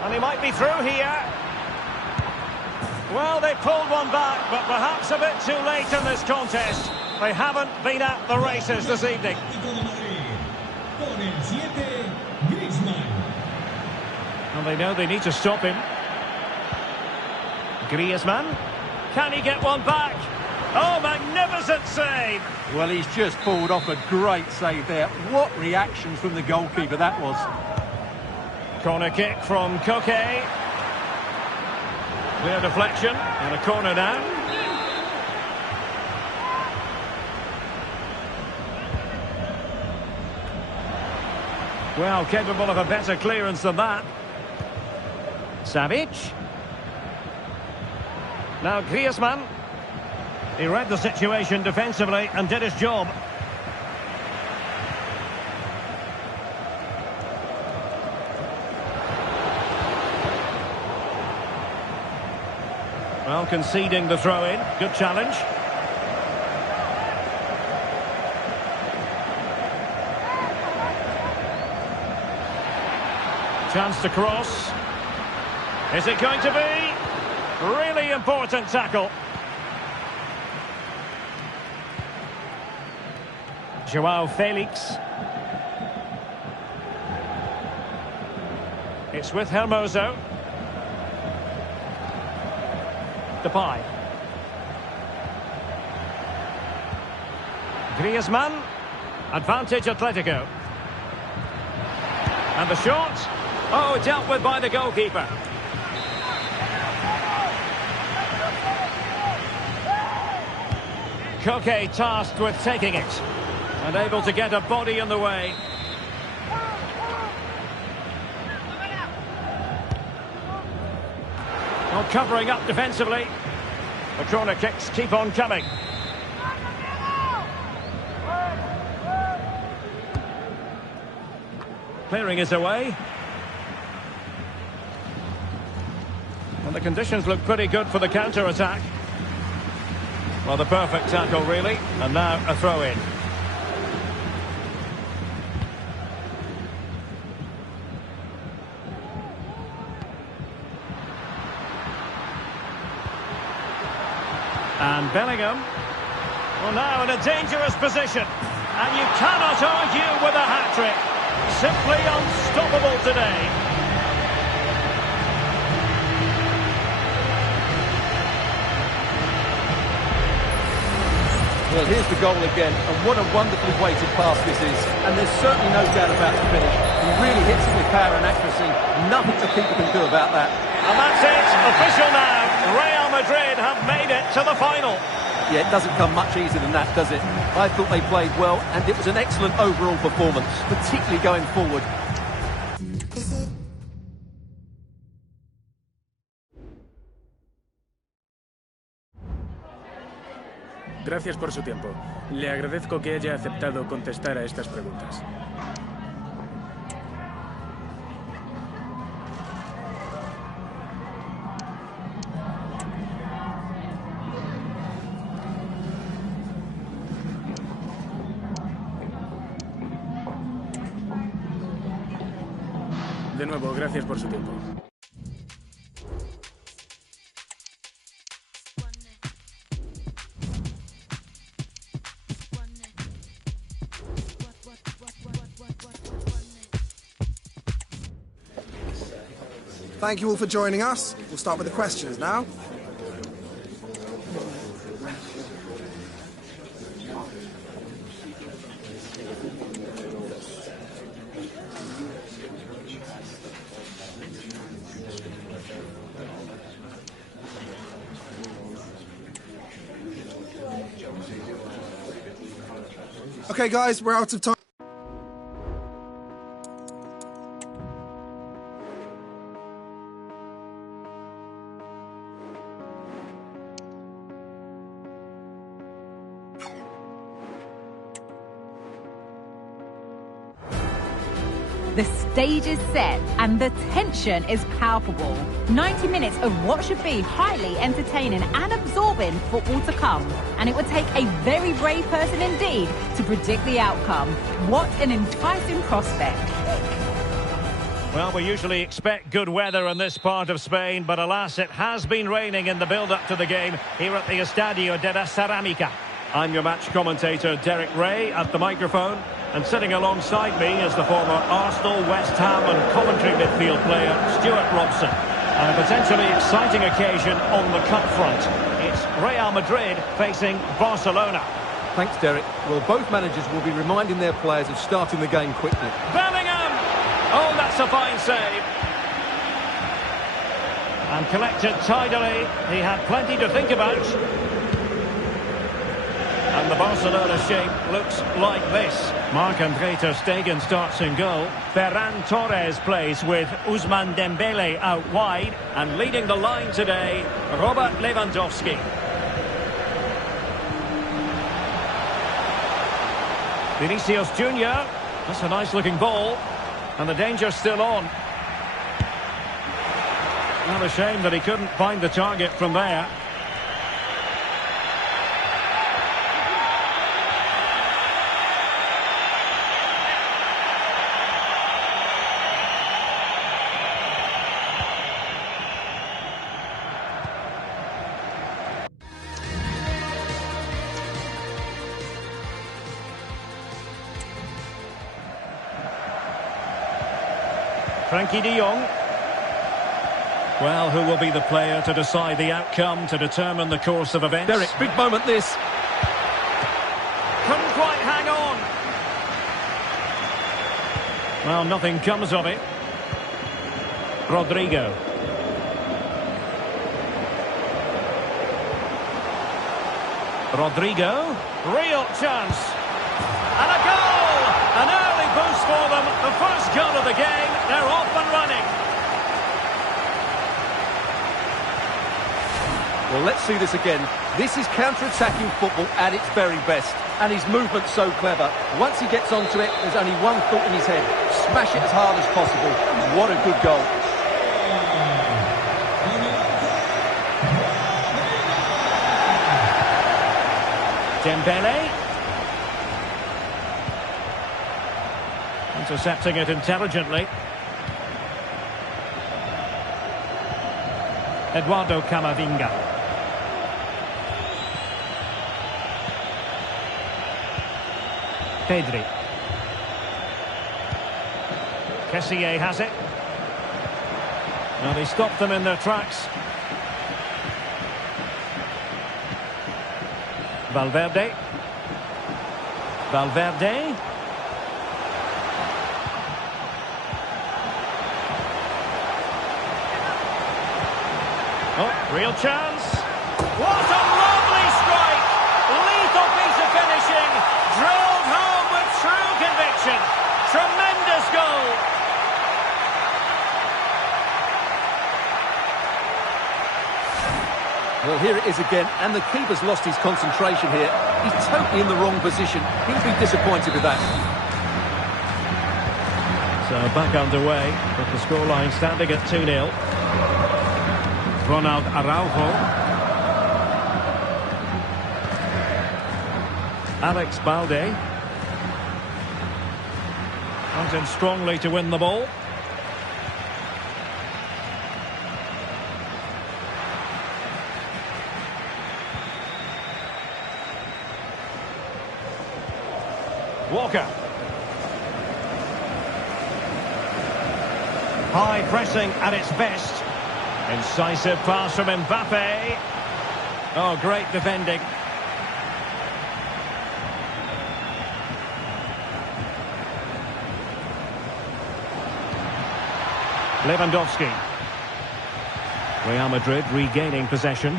And he might be through here. Well, they pulled one back, but perhaps a bit too late in this contest. They haven't been at the races this evening. And they know they need to stop him. Griezmann. Can he get one back? Oh, magnificent save! Well, he's just pulled off a great save there. What reaction from the goalkeeper that was. Corner kick from Koke. Clear deflection, and a corner now. Well, capable of a better clearance than that. Savic. Now Griezmann. He read the situation defensively and did his job. Well, conceding the throw-in. Good challenge. Chance to cross. Is it going to be? Really important tackle. Joao Felix. It's with Hermoso. Depay. Griezmann. Advantage Atletico. And the shot. Oh, dealt with by the goalkeeper. Koke tasked with taking it. And able to get a body in the way. Well, covering up defensively. The corner kicks keep on coming. Clearing is away. And the conditions look pretty good for the counter-attack. Well, the perfect tackle, really. And now a throw-in. And Bellingham. Well, now in a dangerous position. And you cannot argue with a hat-trick. Simply unstoppable today. Well, here's the goal again, and what a wonderfully weighted pass this is. And there's certainly no doubt about the finish. He really hits it with power and accuracy. Nothing the keeper can do about that. And that's it. Official now. Real Madrid have made it to the final. Yeah, it doesn't come much easier than that, does it? I thought they played well, and it was an excellent overall performance, particularly going forward. Gracias por su tiempo. Le agradezco que haya aceptado contestar a estas preguntas. De nuevo, gracias por su tiempo. Thank you all for joining us. We'll start with the questions now. Okay, guys, we're out of time. The stage is set and the tension is palpable. 90 minutes of what should be highly entertaining and absorbing football to come. And it would take a very brave person indeed to predict the outcome. What an enticing prospect. Well, we usually expect good weather in this part of Spain, but alas, it has been raining in the build-up to the game here at the Estadio de la Cerámica. I'm your match commentator, Derek Ray, at the microphone. And sitting alongside me is the former Arsenal, West Ham and Coventry midfield player, Stuart Robson. And a potentially exciting occasion on the cup front. It's Real Madrid facing Barcelona. Thanks, Derek. Well, both managers will be reminding their players of starting the game quickly. Bellingham! Oh, that's a fine save. And collected tidily. He had plenty to think about. And the Barcelona shape looks like this. Marc-André ter Stegen starts in goal. Ferran Torres plays with Ousmane Dembele out wide. And leading the line today, Robert Lewandowski. Vinicius Junior. That's a nice looking ball. And the danger's still on. Not a shame that he couldn't find the target from there. Frankie de Jong. Well, who will be the player to decide the outcome, to determine the course of events? Derek, big moment this. Couldn't quite hang on. Well, nothing comes of it. Rodrigo. Rodrigo. Real chance. And a goal! An early boost for them. The first goal of the game. They're off and running. Well, let's see this again. This is counter-attacking football at its very best. And his movement's so clever. Once he gets onto it, there's only one thought in his head. Smash it as hard as possible. What a good goal. Dembele. Intercepting it intelligently. Eduardo Camavinga. Pedri. Kessié has it. Now they stopped them in their tracks. Valverde. Valverde. Oh, real chance. What a lovely strike! Lethal piece of finishing. Drilled home with true conviction. Tremendous goal. Well, here it is again, and the keeper's lost his concentration here. He's totally in the wrong position. He'll be disappointed with that. So back underway, with the scoreline standing at 2-0. Ronald Araujo. Alex Balde. Went in strongly to win the ball. Walker. High pressing at its best. Incisive pass from Mbappe. Oh, great defending. Lewandowski. Real Madrid regaining possession.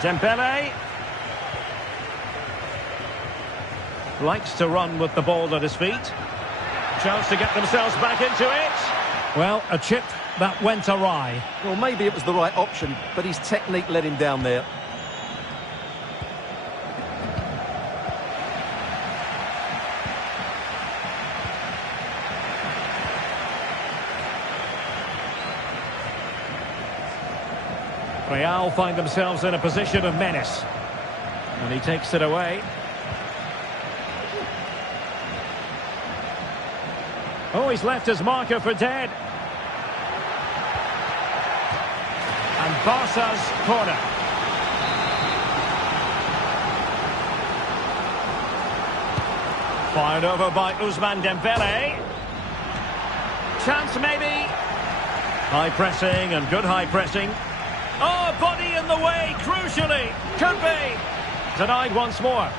Dembele. Likes to run with the ball at his feet. Chance to get themselves back into it. Well, a chip that went awry. Well, maybe it was the right option, but his technique let him down there. Real find themselves in a position of menace. And he takes it away. Oh, he's left his marker for dead. And Barca's corner. Fired over by Ousmane Dembele. Chance maybe. High pressing and good high pressing. Oh, body in the way, crucially. Could be. Denied once more.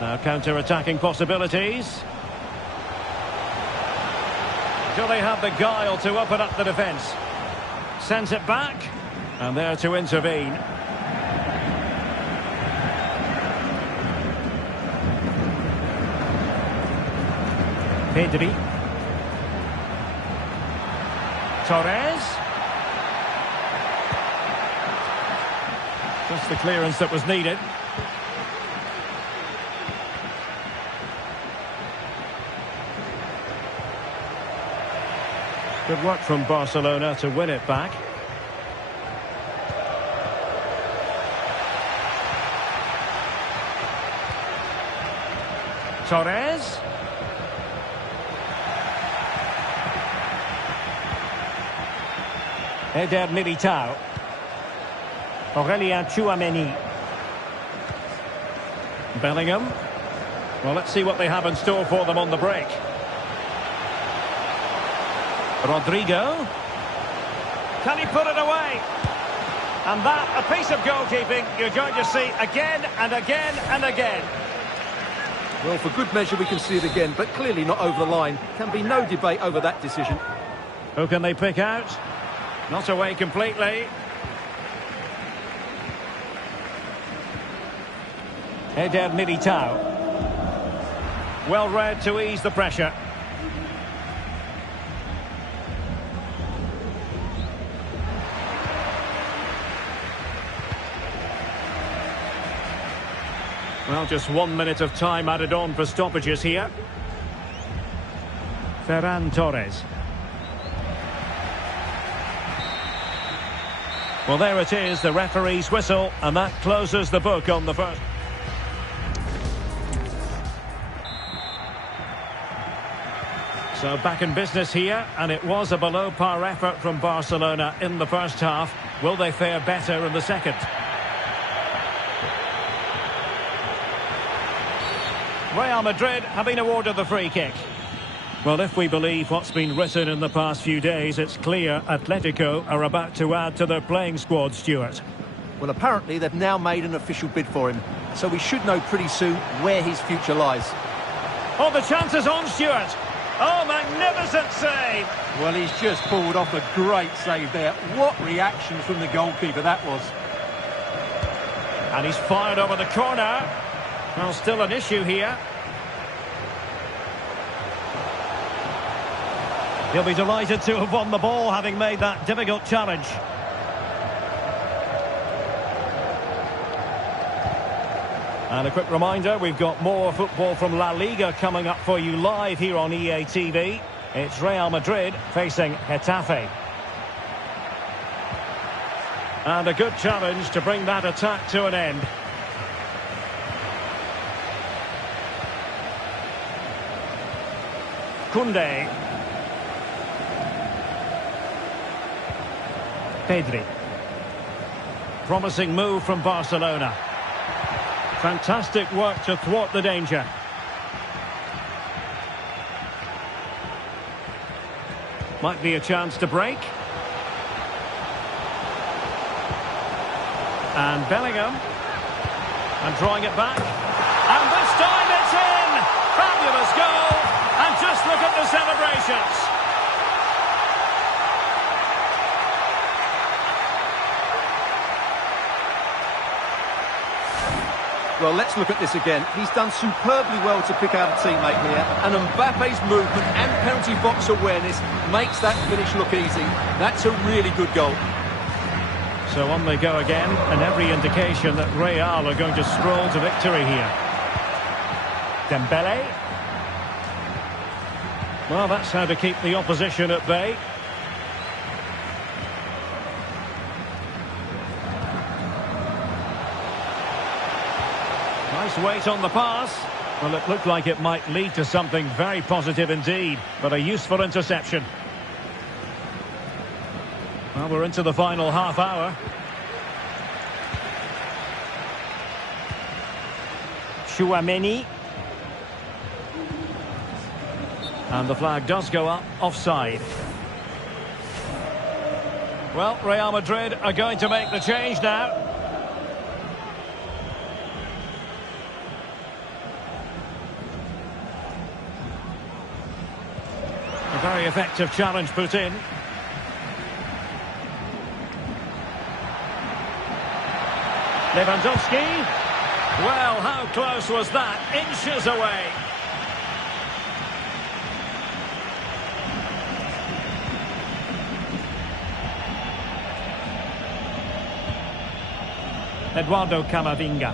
Now counter-attacking possibilities. Do they have the guile to open up the defence? Sends it back. And there to intervene. Pedri. Torres. Just the clearance that was needed. Good work from Barcelona to win it back. Torres. Eder Militao. Aurélien Tchouaméni. Bellingham. Well, let's see what they have in store for them on the break. Rodrigo. Can he put it away? And that, a piece of goalkeeping you're going to see again and again and again. Well, for good measure, we can see it again, but clearly not over the line. Can be no debate over that decision. Who can they pick out? Not away completely. Eder Militao. Well read to ease the pressure. Well, just 1 minute of time added on for stoppages here. Ferran Torres. Well, there it is, the referee's whistle, and that closes the book on the first. So back in business here, and it was a below-par effort from Barcelona in the first half. Will they fare better in the second? Real Madrid have been awarded the free kick. Well, if we believe what's been written in the past few days, it's clear Atletico are about to add to their playing squad, Stuart. Well, apparently they've now made an official bid for him, so we should know pretty soon where his future lies. Oh, the chance is on, Stuart. Oh, magnificent save. Well, he's just pulled off a great save there. What reaction from the goalkeeper that was. And he's fired over the corner. Well, still an issue here. He'll be delighted to have won the ball, having made that difficult challenge. And a quick reminder, we've got more football from La Liga coming up for you live here on EA TV. It's Real Madrid facing Getafe. And a good challenge to bring that attack to an end. Koundé. Pedri. Promising move from Barcelona. Fantastic work to thwart the danger. Might be a chance to break. And Bellingham. And drawing it back. And this time it's in! Fabulous goal! And just look at the celebrations. Well, let's look at this again. He's done superbly well to pick out a teammate here, and Mbappe's movement and penalty box awareness makes that finish look easy. That's a really good goal. So on they go again, and every indication that Real are going to stroll to victory here. Dembele. Well, that's how to keep the opposition at bay. Nice weight on the pass. Well, it looked like it might lead to something very positive indeed, but a useful interception. Well, we're into the final half hour. Tchouaméni. And the flag does go up, offside. Well, Real Madrid are going to make the change now. A very effective challenge put in. Lewandowski. Well, how close was that? Inches away. Eduardo Camavinga.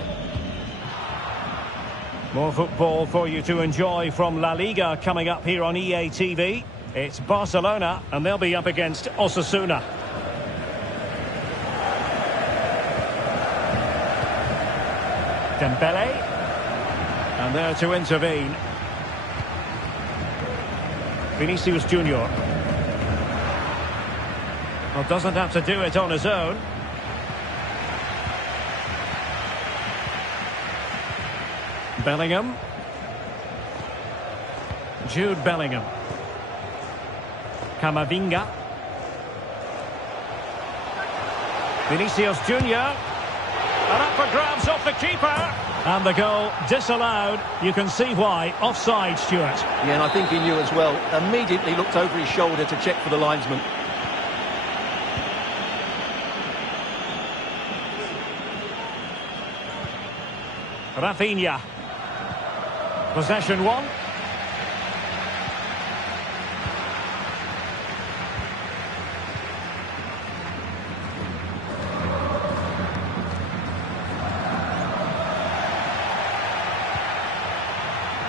More football for you to enjoy from La Liga coming up here on EA TV. It's Barcelona, and they'll be up against Osasuna. Dembele. And there to intervene. Vinicius Junior. Well, doesn't have to do it on his own. Bellingham. Jude Bellingham. Camavinga. Vinicius Junior. And up for grabs off the keeper. And the goal disallowed. You can see why. Offside, Stuart. Yeah, and I think he knew as well. Immediately looked over his shoulder to check for the linesman. Rafinha. Possession one.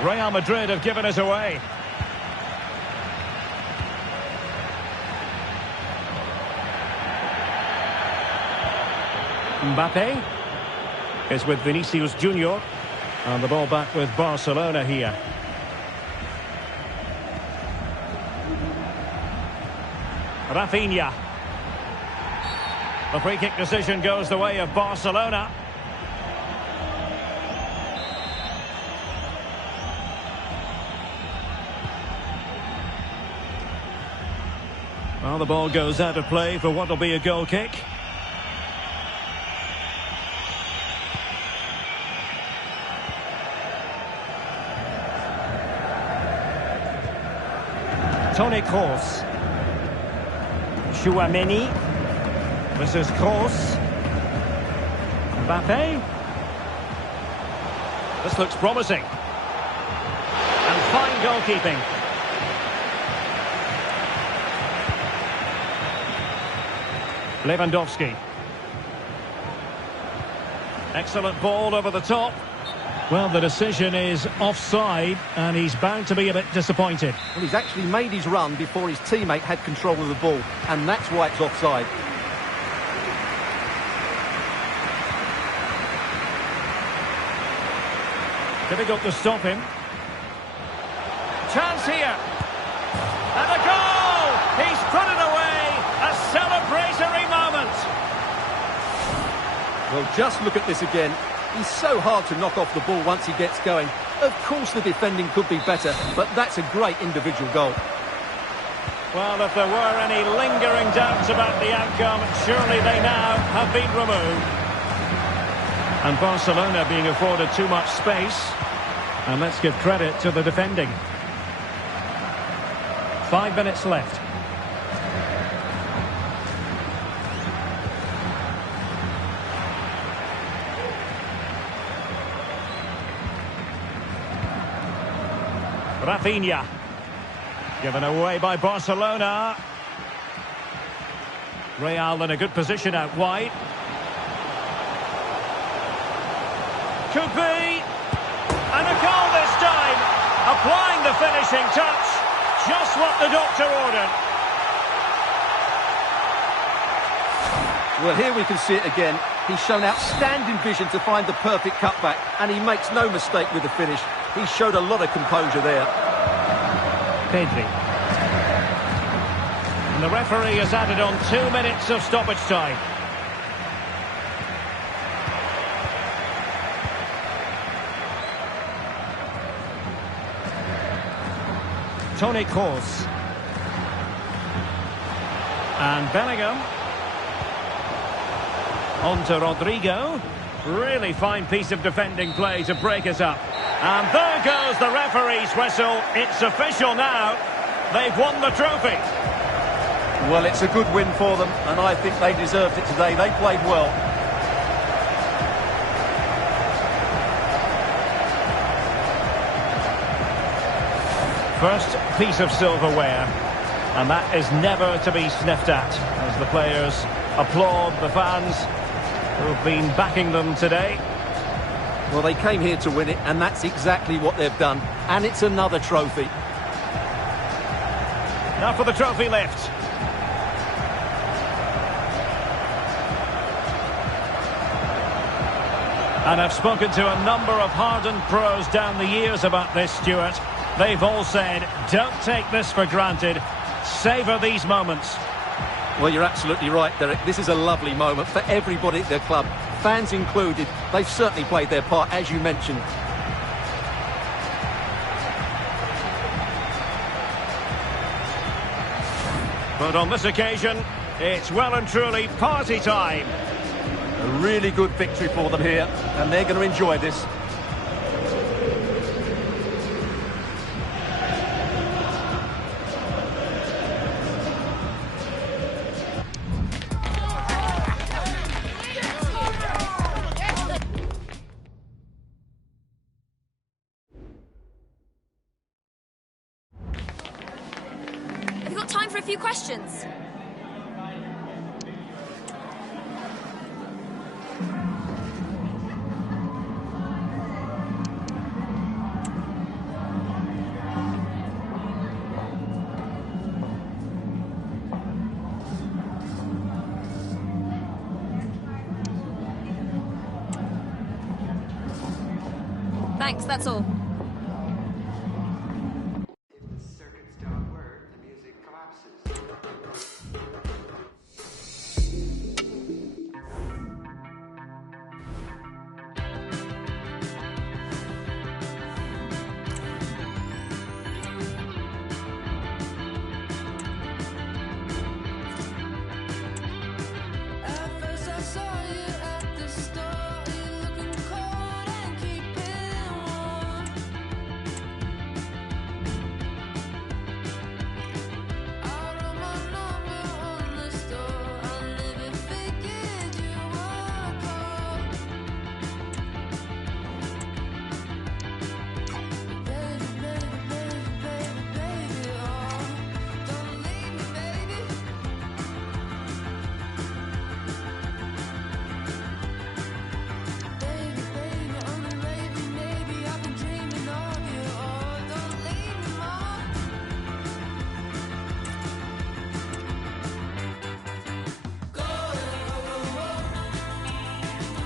Real Madrid have given us away. Mbappe is with Vinicius Junior. And the ball back with Barcelona here. Rafinha. The free kick decision goes the way of Barcelona. Well, the ball goes out of play for what will be a goal kick. Toni Kroos. Chouameni. This is Kroos. Mbappe. This looks promising. And fine goalkeeping. Lewandowski. Excellent ball over the top. Well, the decision is offside, and he's bound to be a bit disappointed. Well, he's actually made his run before his teammate had control of the ball, and that's why it's offside. Difficult to stop him. Chance here. And a goal! He's put it away! A celebratory moment! Well, just look at this again. He's so hard to knock off the ball once he gets going. Of course the defending could be better, but that's a great individual goal. Well, if there were any lingering doubts about the outcome, surely they now have been removed. And Barcelona being afforded too much space. And let's give credit to the defending. 5 minutes left. Rafinha. Given away by Barcelona. Real in a good position out wide. Could be. And a goal this time. Applying the finishing touch. Just what the doctor ordered. Well, here we can see it again. He's shown outstanding vision to find the perfect cutback, and he makes no mistake with the finish. He showed a lot of composure there. Pedri. And the referee has added on 2 minutes of stoppage time. Toni Kroos. And Bellingham. On to Rodrigo. Really fine piece of defending play to break us up. And there goes the referee's whistle. It's official now. They've won the trophy. Well, it's a good win for them, and I think they deserved it today. They played well. First piece of silverware, and that is never to be sniffed at, as the players applaud the fans who have been backing them today. Well, they came here to win it, and that's exactly what they've done. And it's another trophy. Now for the trophy lift. And I've spoken to a number of hardened pros down the years about this, Stuart. They've all said, don't take this for granted. Savour these moments. Well, you're absolutely right, Derek. This is a lovely moment for everybody at their club, fans included. They've certainly played their part, as you mentioned. But on this occasion, it's well and truly party time. A really good victory for them here, and they're going to enjoy this. Have you got time for a few questions? Thanks, that's all.